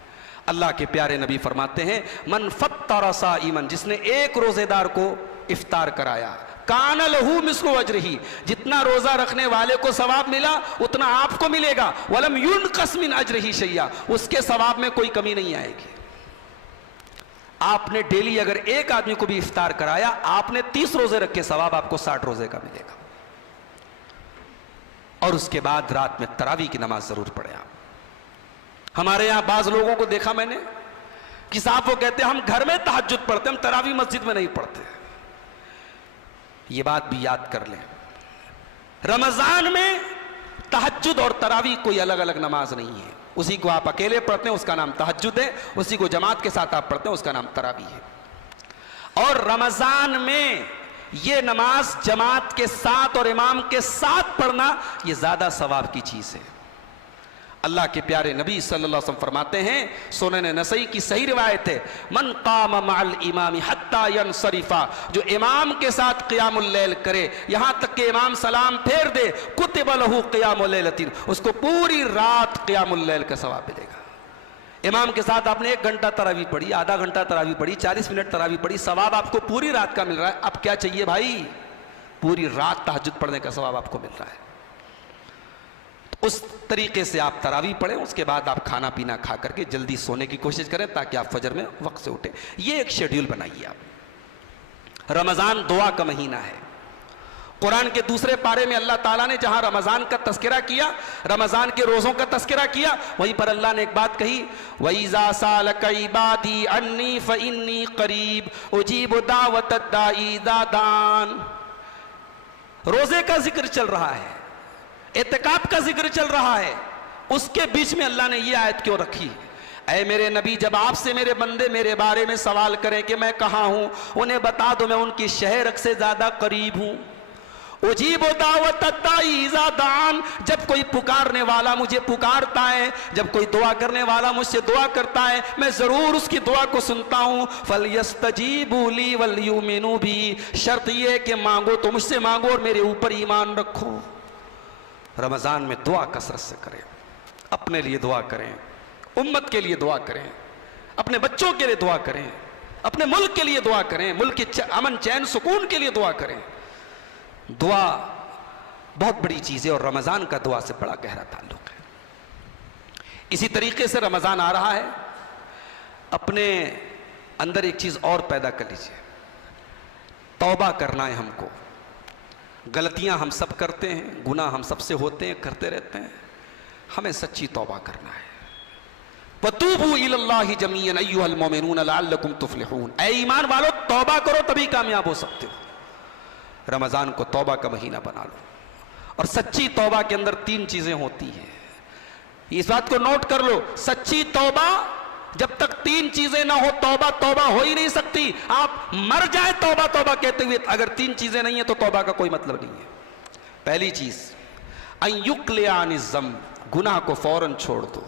اللہ کے پیارے نبی فرماتے ہیں من فطر صائما, جس نے ایک روزے دار کو افطار کرایا, کان لہو مثل اجرہ, جتنا روزہ رکھنے والے کو ثواب ملا اتنا آپ کو ملے گا. ولم ينقص من اجرہ شیئا, اس کے ثواب میں کوئی کمی نہیں آئے گی. آپ نے ڈیلی اگر ایک آدمی کو بھی افطار کرایا, آپ نے 30 روزے رکھے, ثواب آپ کو 60 روزے کا ملے گا. اور اس کے بعد رات میں تراویح کی نماز ضرور پڑھیں. آپ ہمارے یہاں بعض لوگوں کو دیکھا میں نے کہ صاحب وہ کہتے ہیں ہم گھر میں تہجد پڑھتے, ہم تراویح مسجد میں نہیں پڑھتے. یہ بات بھی یاد کر لیں, رمضان میں تہجد اور تراویح کوئی الگ الگ نماز نہیں ہے. اسی کو آپ اکیلے پڑھتے ہیں اس کا نام تہجد ہے, اسی کو جماعت کے ساتھ آپ پڑھتے ہیں اس کا نام تراویح ہے. اور رمضان میں یہ نماز جماعت کے ساتھ اور امام کے ساتھ پڑھنا یہ زیادہ ثواب کی چیز ہے۔ اللہ کے پیارے نبی صلی اللہ علیہ وسلم فرماتے ہیں، سنن نسائی کی صحیح روایت ہے، من قام مع الامام حتی ینصرف، جو امام کے ساتھ قیام اللیل کرے یہاں تک کہ امام سلام پھیر دے، کتب لہ قیام لیلۃ، اس کو پوری رات قیام اللیل کا ثواب ملے گا۔ امام کے ساتھ آپ نے 1 گھنٹہ تراویح پڑھی، آدھا گھنٹہ تراویح پڑھی، 40 منٹ تراویح پڑھی، ثواب آپ کو پوری رات کا مل رہا ہے۔ اب کیا چاہیے بھائی؟ پوری رات تہجد پڑھنے کا ثواب آپ کو مل رہا ہے۔ اس طریقے سے آپ تراویح پڑھیں، اس کے بعد آپ کھانا پینا کھا کر کے جلدی سونے کی کوشش کریں تاکہ آپ فجر میں وقت سے اٹھیں۔ یہ ایک شیڈیول بنائیے آپ۔ رمضان دعا کا مہینہ ہے۔ قرآن کے دوسرے پارے میں اللہ تعالیٰ نے جہاں رمضان کا تذکرہ کیا، رمضان کے روزوں کا تذکرہ کیا، وہیں پر اللہ نے ایک بات کہی، وَإِذَا سَأَلَكَ عِبَادِي عَنِّي فَإِنِّي قَرِيبٌ أُجِيبُ دَعْوَةَ الدَّاعِ إِذَا دَعَانِ۔ روزے کا ذکر چل رہا ہے، اعتکاف کا ذکر چل رہا ہے، اس کے بیچ میں اللہ نے یہ آیت کیوں رکھی؟ اے میرے نبی، جب آپ سے میرے بندے میرے بارے میں سوال کریں کہ میں کہاں ہوں، انہیں بتا دو میں ان کی شہرک سے زیادہ قریب ہوں۔ اجیب دعوت الداعی اذا دعان، جب کوئی پکارنے والا مجھے پکارتا ہے، جب کوئی دعا کرنے والا مجھ سے دعا کرتا ہے، میں ضرور اس کی دعا کو سنتا ہوں۔ فَلْيَسْتَجِيبُوا لِي وَلْيُؤْمِنُوا بِي، شرط یہ ہے کہ مانگو تو مجھ سے مانگو اور میرے اوپر ایمان رکھو۔ رمضان میں دعا کثرت سے کریں، اپنے لیے دعا کریں، امت کے لیے دعا کریں، اپنے بچوں کے لیے دعا کریں، اپنے ملک کے لیے دعا کریں، ملک کے امن چین سکون کے لیے دعا کریں۔ دعا بہت بڑی چیز ہے اور رمضان کا دعا سے بڑا گہرا تعلق ہے۔ اسی طریقے سے رمضان آ رہا ہے، اپنے اندر ایک چیز اور پیدا کر لیجیے، توبہ کرنا ہے ہم کو۔ غلطیاں ہم سب کرتے ہیں، گناہ ہم سب سے ہوتے ہیں، کرتے رہتے ہیں، ہمیں سچی توبہ کرنا ہے۔ وَتُوبُوا إِلَى اللَّهِ جَمِيعًا أَيُّهَا الْمُؤْمِنُونَ لَعَلَّكُمْ تُفْلِحُونَ، اے ایمان والو توبہ کرو تبھی کامیاب ہو سکتے ہو۔ رمضان کو توبہ کا مہینہ بنا لو، اور سچی توبہ کے اندر 3 چیزیں ہوتی ہیں، اس بات کو نوٹ کر لو، سچی توبہ جب تک 3 چیزیں نہ ہو توبہ توبہ ہو ہی نہیں سکتی۔ آپ مر جائیں توبہ توبہ کہتے ہوئے، اگر 3 چیزیں نہیں ہیں تو توبہ کا کوئی مطلب نہیں ہے۔ پہلی چیز ان یقلع عن الذنب، گناہ کو فوراً چھوڑ دو۔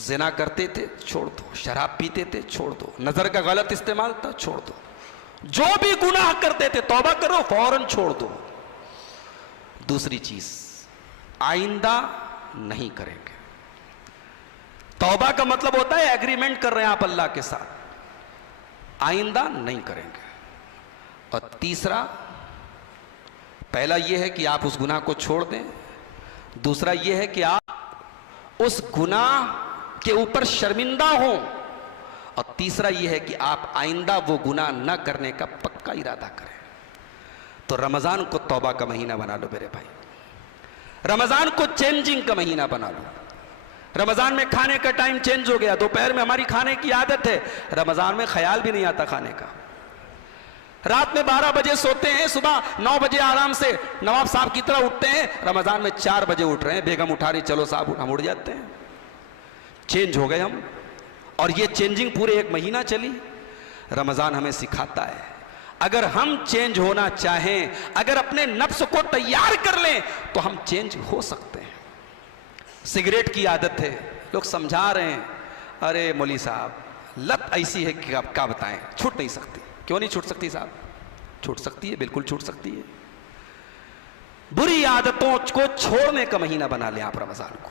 زنا کرتے تھے چھوڑ دو، شراب پیتے تھے چھوڑ دو، نظر کا غلط استعمال تھا چھوڑ دو، جو بھی گناہ کرتے تھے توبہ کرو، فوراً چھوڑ دو۔ دوسری چیز آئندہ نہیں کریں گے۔ توبہ کا مطلب ہوتا ہے ایگریمنٹ کر رہے ہیں آپ اللہ کے ساتھ، آئندہ نہیں کریں گے۔ اور تیسرا، پہلا یہ ہے کہ آپ اس گناہ کو چھوڑ دیں، دوسرا یہ ہے کہ آپ اس گناہ کے اوپر شرمندہ ہوں، اور تیسرا یہ ہے کہ آپ آئندہ وہ گناہ نہ کرنے کا پکا ارادہ کریں۔ تو رمضان کو توبہ کا مہینہ بنا لو میرے بھائی، رمضان کو چینجنگ کا مہینہ بنا لو۔ رمضان میں کھانے کا ٹائم چینج ہو گیا، دوپہر میں ہماری کھانے کی عادت ہے، رمضان میں خیال بھی نہیں آتا کھانے کا۔ رات میں 12 بجے سوتے ہیں، صبح 9 بجے آرام سے نواب صاحب کی طرح اٹھتے ہیں، رمضان میں 4 بجے اٹھ رہے ہیں، بیگم اٹھا رہی، چلو صاحب ہم اٹھ جاتے ہیں۔ چینج ہو گئے ہم، اور یہ چینجنگ پورے 1 مہینہ چلی۔ رمضان ہمیں سکھاتا ہے اگر ہم چینج ہونا چاہیں، اگر اپنے نفس کو تیار کر لیں تو ہم چینج ہو سکتے ہیں۔ سگریٹ کی عادت ہے، لوگ سمجھا رہے ہیں، ارے مولوی صاحب لت ایسی ہے کہ آپ کیا بتائیں، چھوٹ نہیں سکتی۔ کیوں نہیں چھوٹ سکتی صاحب؟ چھوٹ سکتی ہے، بالکل چھوٹ سکتی ہے۔ بری عادتوں کو چھوڑنے کا مہینہ بنا لیں آپ رمضان کو۔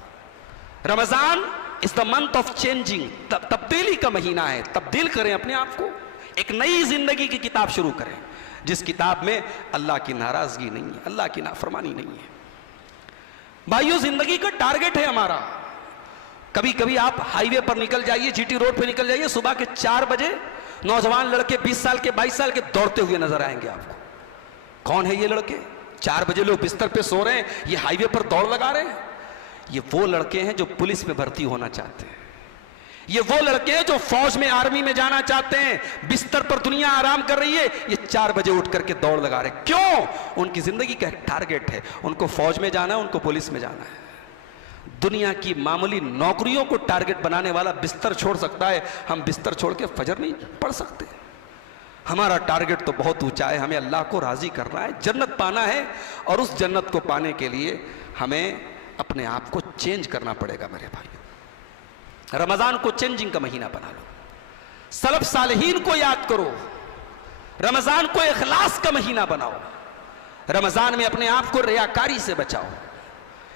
رمضان is the month of changing، تبدیلی کا مہینہ ہے، تبدیل کریں اپنے آپ کو، ایک نئی زندگی کی کتاب شروع کریں، جس کتاب میں اللہ کی ناراضگی نہیں ہے، اللہ کی نافرمانی نہیں ہے۔ بھائیو، زندگی کا ٹارگٹ ہے ہمارا۔ کبھی کبھی آپ ہائی وے پر نکل جائیے، جی ٹی روڈ پہ نکل جائیے، صبح کے 4 بجے نوجوان لڑکے 20 سال کے 22 سال کے دوڑتے ہوئے نظر آئیں گے آپ کو۔ کون ہے یہ لڑکے؟ 4 بجے لوگ بستر پہ سو رہے ہیں، یہ ہائی وے پر دوڑ لگا رہے ہیں۔ یہ وہ لڑکے ہیں جو پولیس میں بھرتی ہونا چاہتے ہیں، یہ وہ لڑکے ہیں جو فوج میں، آرمی میں جانا چاہتے ہیں، بستر پر دنیا آرام کر رہی ہے، یہ 4 بجے اٹھ کر کے دوڑ لگا رہے ہیں۔ کیوں؟ ان کی زندگی کا ایک ٹارگٹ ہے، ان کو فوج میں جانا ہے، ان کو پولیس میں جانا ہے۔ دنیا کی معمولی نوکریوں کو ٹارگٹ بنانے والا بستر چھوڑ سکتا ہے، ہم بستر چھوڑ کے فجر نہیں پڑھ سکتے، ہمارا ٹارگٹ تو بہت اونچا ہے، ہمیں اللہ کو راضی کرنا ہے، جنت پانا ہے، اور اس جنت کو پانے کے لیے ہمیں اپنے آپ کو چینج کرنا پڑے گا میرے بھائیو۔ رمضان کو چینجنگ کا مہینہ بنا لو، سلف صالحین کو یاد کرو، رمضان کو اخلاص کا مہینہ بناؤ، رمضان میں اپنے آپ کو ریاکاری سے بچاؤ۔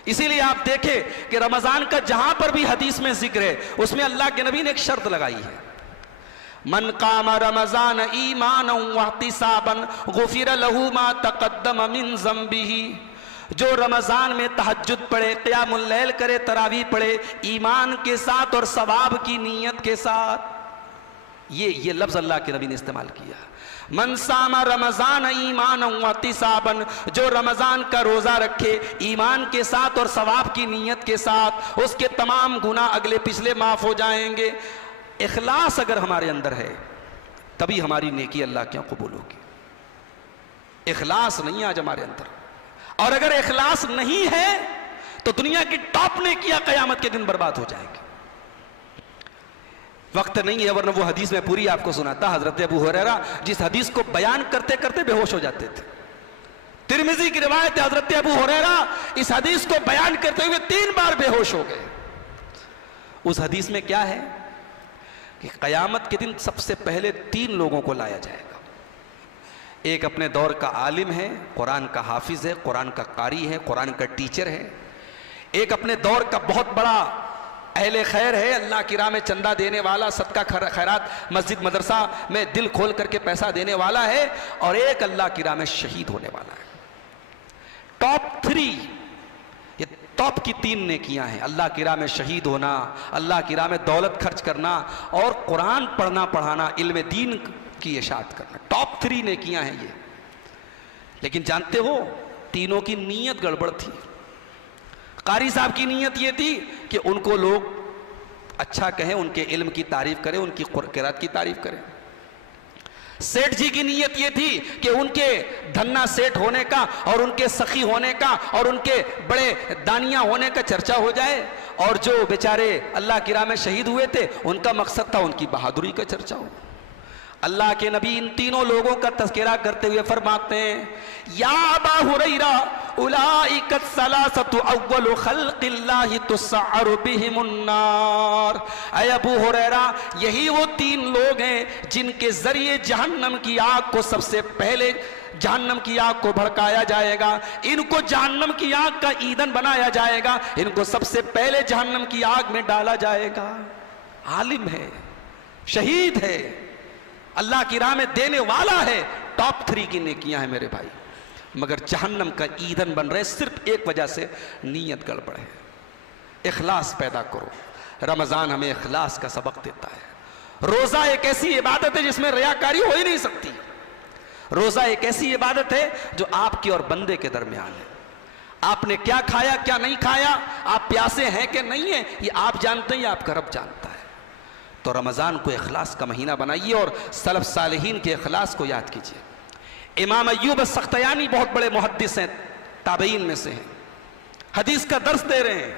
اسی لیے آپ دیکھیں کہ رمضان کا جہاں پر بھی حدیث میں ذکر ہے اس میں اللہ کے نبی نے ایک شرط لگائی ہے، من قام رمضان ایمانا واحتسابا غفر له ما تقدم من ذنبه، جو رمضان میں تہجد پڑھے، قیام اللیل کرے، تراویح پڑھے، ایمان کے ساتھ اور ثواب کی نیت کے ساتھ، یہ لفظ اللہ کے نبی نے استعمال کیا، من صام رمضان ایمانا واحتسابا، جو رمضان کا روزہ رکھے ایمان کے ساتھ اور ثواب کی نیت کے ساتھ، اس کے تمام گناہ اگلے پچھلے معاف ہو جائیں گے۔ اخلاص اگر ہمارے اندر ہے تبھی ہماری نیکی اللہ کے یہاں قبول ہوگی۔ اخلاص نہیں آج ہمارے اندر، اور اگر اخلاص نہیں ہے تو دنیا کی ٹاپ نیکیاں قیامت کے دن برباد ہو جائیں گی۔ وقت نہیں ہے ورنہ وہ حدیث میں پوری آپ کو سناتا، حضرت ابو ہریرہ جس حدیث کو بیان کرتے کرتے بے ہوش ہو جاتے تھے۔ ترمذی کی روایت ہے، حضرت ابو ہریرہ اس حدیث کو بیان کرتے ہوئے 3 بار بے ہوش ہو گئے۔ اس حدیث میں کیا ہے کہ قیامت کے دن سب سے پہلے 3 لوگوں کو لایا جائے گا۔ ایک اپنے دور کا عالم ہے، قرآن کا حافظ ہے، قرآن کا قاری ہے، قرآن کا ٹیچر ہے۔ ایک اپنے دور کا بہت بڑا اہل خیر ہے، اللہ کی راہ میں چندہ دینے والا، صدقہ خیرات مسجد مدرسہ میں دل کھول کر کے پیسہ دینے والا ہے، اور ایک اللہ کی راہ میں شہید ہونے والا ہے۔ ٹاپ 3، یہ ٹاپ کی 3 نیکیاں ہیں، اللہ کی راہ میں شہید ہونا، اللہ کی راہ میں دولت خرچ کرنا، اور قرآن پڑھنا پڑھانا، علم دین کی اشاعت کرنا۔ ٹاپ 3 نیکیاں ہیں یہ۔ لیکن جانتے ہو تینوں کی نیت گڑبڑ تھی۔ قاری صاحب کی نیت یہ تھی کہ ان کو لوگ اچھا کہیں، ان کے علم کی تعریف کریں، ان کی قرآن کی تعریف کریں۔ سیٹھ جی کی نیت یہ تھی کہ ان کے دھنا سیٹھ ہونے کا اور ان کے سخی ہونے کا اور ان کے بڑے دانیہ ہونے کا چرچا ہو جائے، اور جو بیچارے اللہ کی راہ میں شہید ہوئے تھے ان کا مقصد تھا ان کی بہادری کا چرچا ہو۔ اللہ کے نبی ان تینوں لوگوں کا تذکرہ کرتے ہوئے فرماتے ہیں، یا ابا ہریرہ اولئک الثلاثۃ اول خلق اللہ تسعر بہم النار، اے ابو ہریرہ یہی وہ 3 لوگ ہیں جن کے ذریعے جہنم کی آگ کو سب سے پہلے جہنم کی آگ کو بھڑکایا جائے گا، ان کو جہنم کی آگ کا ایندھن بنایا جائے گا، ان کو سب سے پہلے جہنم کی آگ میں ڈالا جائے گا۔ عالم ہے، شہید ہے، اللہ کی راہ میں دینے والا ہے، ٹاپ 3 کی نیکیاں ہیں میرے بھائی، مگر جہنم کا ایندھن بن رہے صرف ایک وجہ سے، نیت گڑبڑ ہے۔ اخلاص پیدا کرو، رمضان ہمیں اخلاص کا سبق دیتا ہے۔ روزہ ایک ایسی عبادت ہے جس میں ریاکاری ہو ہی نہیں سکتی۔ روزہ ایک ایسی عبادت ہے جو آپ کی اور بندے کے درمیان ہے۔ آپ نے کیا کھایا کیا نہیں کھایا، آپ پیاسے ہیں کہ نہیں ہیں، یہ آپ جانتے ہیں یا آپ کا رب جانتا ہے۔ تو رمضان کو اخلاص کا مہینہ بنائیے اور سلف صالحین کے اخلاص کو یاد کیجیے۔ امام ایوب السختیانی بہت بڑے محدث ہیں، تابعین میں سے ہیں، حدیث کا درس دے رہے ہیں،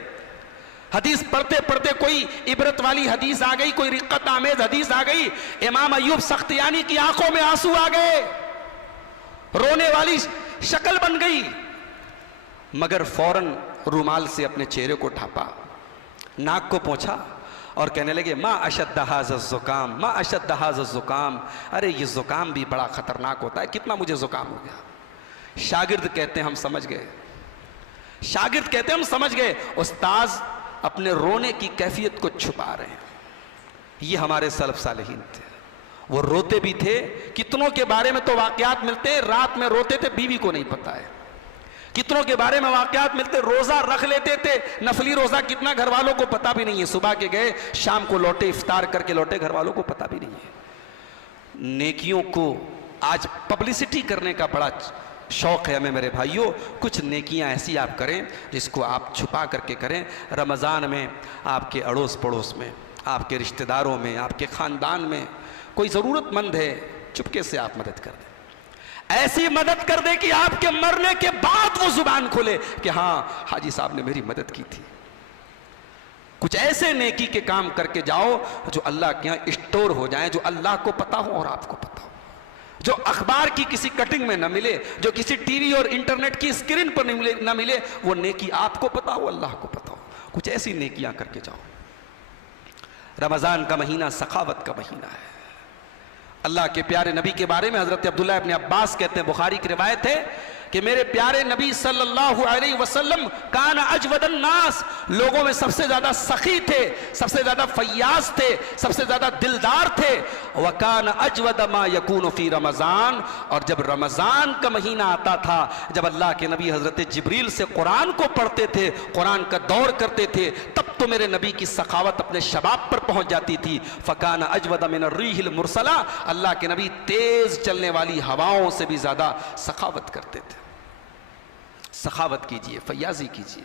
حدیث پڑھتے پڑھتے کوئی عبرت والی حدیث آ گئی، کوئی رقت آمیز حدیث آ گئی، امام ایوب سختیانی کی آنکھوں میں آنسو آ گئے، رونے والی شکل بن گئی، مگر فوراً رومال سے اپنے چہرے کو ڈھانپا، ناک کو پوچھا اور کہنے لگے ما اشد ھذا الزکام، ما اشد ھذا الزکام، ارے یہ زکام بھی بڑا خطرناک ہوتا ہے، کتنا مجھے زکام ہو گیا۔ شاگرد کہتے ہیں ہم سمجھ گئے، شاگرد کہتے ہیں ہم سمجھ گئے، استاذ اپنے رونے کی کیفیت کو چھپا رہے ہیں۔ یہ ہمارے سلف صالحین تھے، وہ روتے بھی تھے، کتنوں کے بارے میں تو واقعات ملتے ہیں رات میں روتے تھے، بیوی کو نہیں پتہ ہے، کتنوں کے بارے میں واقعات ملتے روزہ رکھ لیتے تھے، نفلی روزہ کتنا گھر والوں کو پتہ بھی نہیں ہے، صبح کے گئے شام کو لوٹے، افطار کر کے لوٹے، گھر والوں کو پتہ بھی نہیں ہے۔ نیکیوں کو آج پبلسٹی کرنے کا بڑا شوق ہے ہمیں میرے بھائیوں، کچھ نیکیاں ایسی آپ کریں جس کو آپ چھپا کر کے کریں۔ رمضان میں آپ کے اڑوس پڑوس میں، آپ کے رشتہ داروں میں، آپ کے خاندان میں کوئی ضرورت مند ہے، چپکے سے آپ مدد کر دیں، ایسی مدد کر دے کہ آپ کے مرنے کے بعد وہ زبان کھولے کہ ہاں حاجی صاحب نے میری مدد کی تھی۔ کچھ ایسے نیکی کے کام کر کے جاؤ جو اللہ کے یہاں اسٹور ہو جائیں، جو اللہ کو پتا ہو اور آپ کو پتا ہو۔ جو اخبار کی کسی کٹنگ میں نہ ملے، جو کسی ٹی وی اور انٹرنیٹ کی اسکرین پر نہ ملے، وہ نیکی آپ کو پتا ہو، اللہ کو پتا ہو. کچھ ایسی نیکیاں کر کے جاؤ. رمضان کا مہینہ سخاوت کا مہینہ ہے. اللہ کے پیارے نبی کے بارے میں حضرت عبداللہ ابن عباس کہتے ہیں، بخاری کی روایت ہے کہ میرے پیارے نبی صلی اللہ علیہ وسلم کان اجود الناس، لوگوں میں سب سے زیادہ سخی تھے، سب سے زیادہ فیاض تھے، سب سے زیادہ دلدار تھے. وکان اجود ما یکون فی رمضان، اور جب رمضان کا مہینہ آتا تھا، جب اللہ کے نبی حضرت جبریل سے قرآن کو پڑھتے تھے، قرآن کا دور کرتے تھے، تب تو میرے نبی کی سخاوت اپنے شباب پر پہنچ جاتی تھی. فکان اجود من الریح المرسلہ، اللہ کے نبی تیز چلنے والی ہواؤں سے بھی زیادہ سخاوت کرتے تھے. سخاوت کیجئے، فیاضی کیجئے.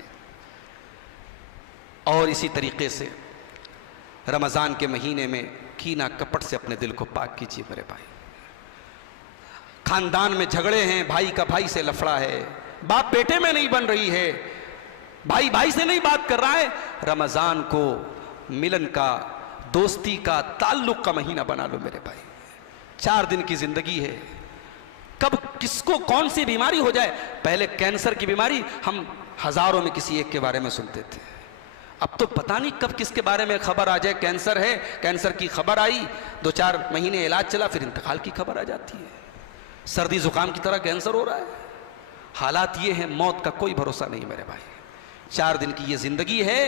اور اسی طریقے سے رمضان کے مہینے میں کینہ کپٹ سے اپنے دل کو پاک کیجئے میرے بھائی. خاندان میں جھگڑے ہیں، بھائی کا بھائی سے لفڑا ہے، باپ بیٹے میں نہیں بن رہی ہے، بھائی بھائی سے نہیں بات کر رہا ہے، رمضان کو ملن کا، دوستی کا، تعلق کا مہینہ بنا لو میرے بھائی. 4 دن کی زندگی ہے، کب کس کو کون سی بیماری ہو جائے. پہلے کینسر کی بیماری ہم ہزاروں میں کسی ایک کے بارے میں سنتے تھے، اب تو پتہ نہیں کب کس کے بارے میں خبر آ جائے کینسر ہے، کینسر کی خبر آئی، 2-4 مہینے علاج چلا، پھر انتقال کی خبر آ جاتی ہے. سردی زکام کی طرح کینسر ہو رہا ہے. حالات یہ ہیں، موت کا کوئی بھروسہ نہیں میرے بھائی. 4 دن کی یہ زندگی ہے،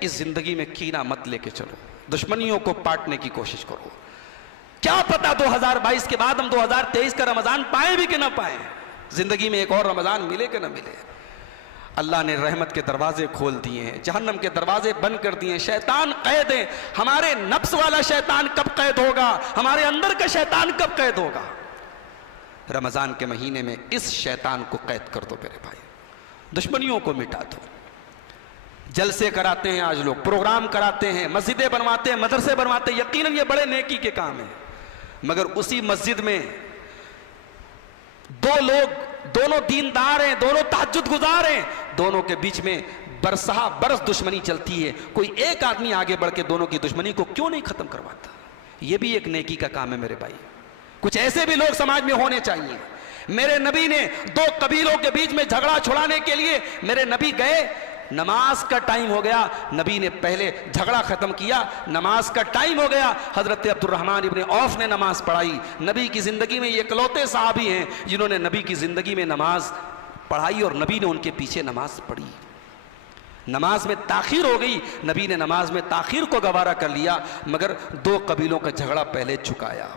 اس زندگی میں کینہ مت لے کے چلو، دشمنیوں کو پاٹنے کی کوشش کرو. کیا پتا 2022 کے بعد ہم 2023 کا رمضان پائیں بھی کہ نہ پائیں، زندگی میں ایک اور رمضان ملے کہ نہ ملے. اللہ نے رحمت کے دروازے کھول دیے ہیں، جہنم کے دروازے بند کر دیے ہیں. شیطان قید ہے. ہمارے نفس والا شیطان کب قید ہوگا؟ ہمارے اندر کا شیطان کب قید ہوگا؟ رمضان کے مہینے میں اس شیطان کو قید کر دو میرے بھائی، دشمنیوں کو مٹا دو. جلسے کراتے ہیں آج لوگ، پروگرام کراتے ہیں، مسجدیں بنواتے ہیں، مدرسے بنواتے ہیں، یقیناً یہ بڑے نیکی کے کام ہیں. مگر اسی مسجد میں 2 لوگ، دونوں دیندار ہیں، دونوں تہجد گزار ہیں، دونوں کے بیچ میں برسہ برس دشمنی چلتی ہے. کوئی ایک آدمی آگے بڑھ کے دونوں کی دشمنی کو کیوں نہیں ختم کرواتا؟ یہ بھی ایک نیکی کا کام ہے میرے بھائی. کچھ ایسے بھی لوگ سماج میں ہونے چاہیے. میرے نبی نے 2 قبیلوں کے بیچ میں جھگڑا چھڑانے کے لیے میرے نبی گئے. نماز کا ٹائم ہو گیا، نبی نے پہلے جھگڑا ختم کیا. نماز کا ٹائم ہو گیا، حضرت عبد الرحمن ابن عوف نے نماز پڑھائی. نبی کی زندگی میں یہ اکلوتے صحابی ہیں جنہوں نے نبی کی زندگی میں نماز پڑھائی، اور نبی نے ان کے پیچھے نماز پڑھی. نماز میں تاخیر ہو گئی، نبی نے نماز میں تاخیر کو گوارا کر لیا، مگر 2 قبیلوں کا جھگڑا پہلے چکایا.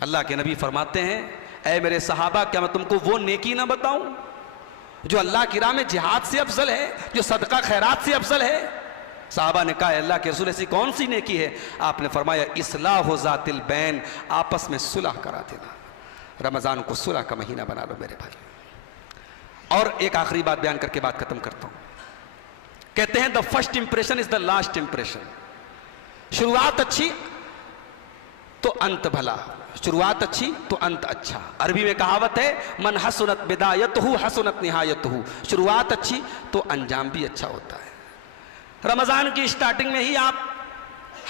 اللہ کے نبی فرماتے ہیں، اے میرے صحابہ، کیا میں تم کو وہ نیکی نہ بتاؤں جو اللہ کی راہ میں جہاد سے افضل ہے، جو صدقہ خیرات سے افضل ہے؟ صحابہ نے کہا، اللہ کے رسول ایسی کون سی نیکی ہے؟ آپ نے فرمایا، اصلاح ذات البین، آپس میں صلح کرا دینا. رمضان کو صلح کا مہینہ بنا لو میرے بھائی. اور ایک آخری بات بیان کر کے بات ختم کرتا ہوں. کہتے ہیں the first impression is the last impression. شروعات اچھی تو انت بھلا، شروعات اچھی تو انت اچھا. عربی میں کہاوت ہے، من حسنت بدایتہ حسنت نہایتہ. شروعات اچھی تو انجام بھی اچھا ہوتا ہے. رمضان کی سٹارٹنگ میں ہی آپ،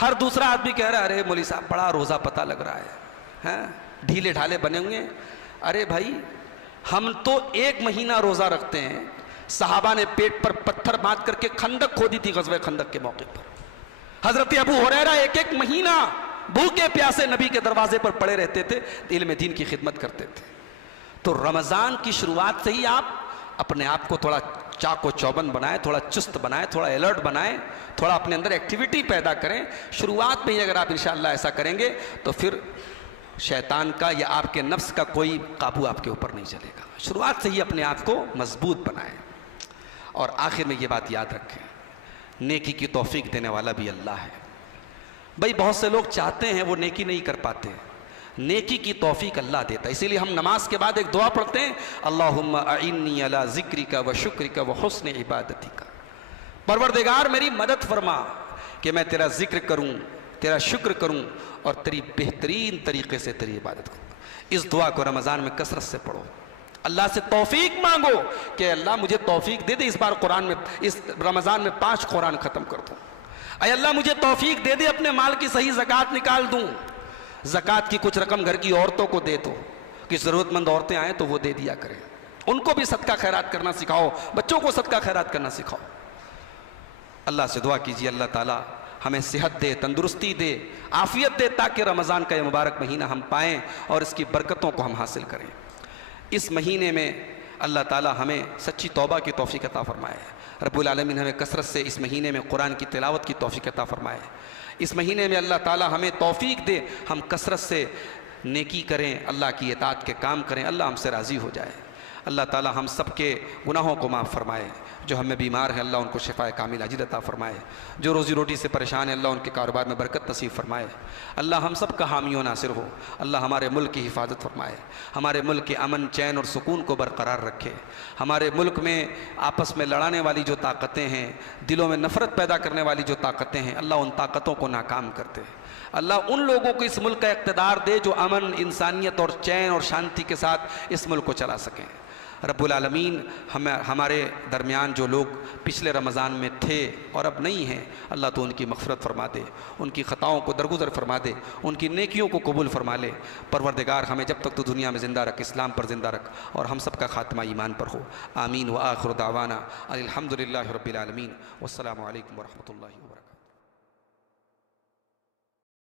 ہر دوسرا آدمی کہہ رہا ہے، ارے مولوی صاحب بڑا روزہ پتہ لگ رہا ہے، ڈھیلے ڈھالے بنے ہوئے ہیں. ارے بھائی، ہم تو 1 مہینہ روزہ رکھتے ہیں. صحابہ نے پیٹ پر پتھر باندھ کر کے خندق کھودی تھی غزوہ خندق کے موقع پر. حضرت ابو ہریرہ 1 مہینہ بھوکے پیاسے نبی کے دروازے پر پڑے رہتے تھے، علم دین کی خدمت کرتے تھے. تو رمضان کی شروعات سے ہی آپ اپنے آپ کو تھوڑا چاق و چوبند بنائیں، تھوڑا چست بنائیں، تھوڑا الرٹ بنائیں، تھوڑا اپنے اندر ایکٹیویٹی پیدا کریں. شروعات میں ہی اگر آپ انشاءاللہ ایسا کریں گے تو پھر شیطان کا یا آپ کے نفس کا کوئی قابو آپ کے اوپر نہیں چلے گا. شروعات سے ہی اپنے آپ کو مضبوط بنائیں. اور آخر میں یہ بات یاد رکھیں، نیکی کی توفیق دینے والا بھی اللہ ہے. بھائی بہت سے لوگ چاہتے ہیں وہ نیکی نہیں کر پاتے، نیکی کی توفیق اللہ دیتا ہے. اسی لیے ہم نماز کے بعد ایک دعا پڑھتے ہیں، اللہم اعنی علی ذکرک و شکرک و حسن عبادتک. پروردگار میری مدد فرما کہ میں تیرا ذکر کروں، تیرا شکر کروں اور تیری بہترین طریقے سے تیری عبادت کروں. اس دعا کو رمضان میں کثرت سے پڑھو. اللہ سے توفیق مانگو کہ اللہ مجھے توفیق دے دے اس بار قرآن میں، اس رمضان میں 5 قرآن ختم کر دوں. اے اللہ مجھے توفیق دے دے اپنے مال کی صحیح زکوٰۃ نکال دوں. زکوٰۃ کی کچھ رقم گھر کی عورتوں کو دے دو کہ ضرورت مند عورتیں آئیں تو وہ دے دیا کریں، ان کو بھی صدقہ خیرات کرنا سکھاؤ، بچوں کو صدقہ خیرات کرنا سکھاؤ۔ اللہ سے دعا کیجیے اللہ تعالیٰ ہمیں صحت دے، تندرستی دے، عافیت دے، تاکہ رمضان کا یہ مبارک مہینہ ہم پائیں اور اس کی برکتوں کو ہم حاصل کریں۔ اس مہینے میں اللہ تعالیٰ ہمیں سچی توبہ کی توفیق عطا فرمائے، رب العالمین ہمیں کثرت سے اس مہینے میں قرآن کی تلاوت کی توفیق عطا فرمائے، اس مہینے میں اللہ تعالیٰ ہمیں توفیق دے ہم کثرت سے نیکی کریں، اللہ کی اطاعت کے کام کریں، اللہ ہم سے راضی ہو جائے۔ اللہ تعالیٰ ہم سب کے گناہوں کو معاف فرمائے، جو ہمیں بیمار ہیں اللہ ان کو شفائے کامل عاجل عطا فرمائے، جو روزی روٹی سے پریشان ہیں اللہ ان کے کاروبار میں برکت نصیب فرمائے، اللہ ہم سب کا حامی و ناصر ہو، اللہ ہمارے ملک کی حفاظت فرمائے، ہمارے ملک کے امن چین اور سکون کو برقرار رکھے، ہمارے ملک میں آپس میں لڑانے والی جو طاقتیں ہیں، دلوں میں نفرت پیدا کرنے والی جو طاقتیں ہیں، اللہ ان طاقتوں کو ناکام کرتے، اللہ ان لوگوں کو اس ملک کا اقتدار دے جو امن، انسانیت اور چین اور شانتی کے ساتھ اس ملک کو چلا سکیں۔ رب العالمین ہمارے درمیان جو لوگ پچھلے رمضان میں تھے اور اب نہیں ہیں، اللہ تو ان کی مغفرت فرما دے، ان کی خطاؤں کو درگزر فرما دے، ان کی نیکیوں کو قبول فرما لے۔ پروردگار ہمیں جب تک تو دنیا میں زندہ رکھ، اسلام پر زندہ رکھ، اور ہم سب کا خاتمہ ایمان پر ہو۔ آمین۔ وآخر دعوانا الحمدللہ رب العالمین، والسلام علیکم ورحمۃ اللہ وبرکاتہ۔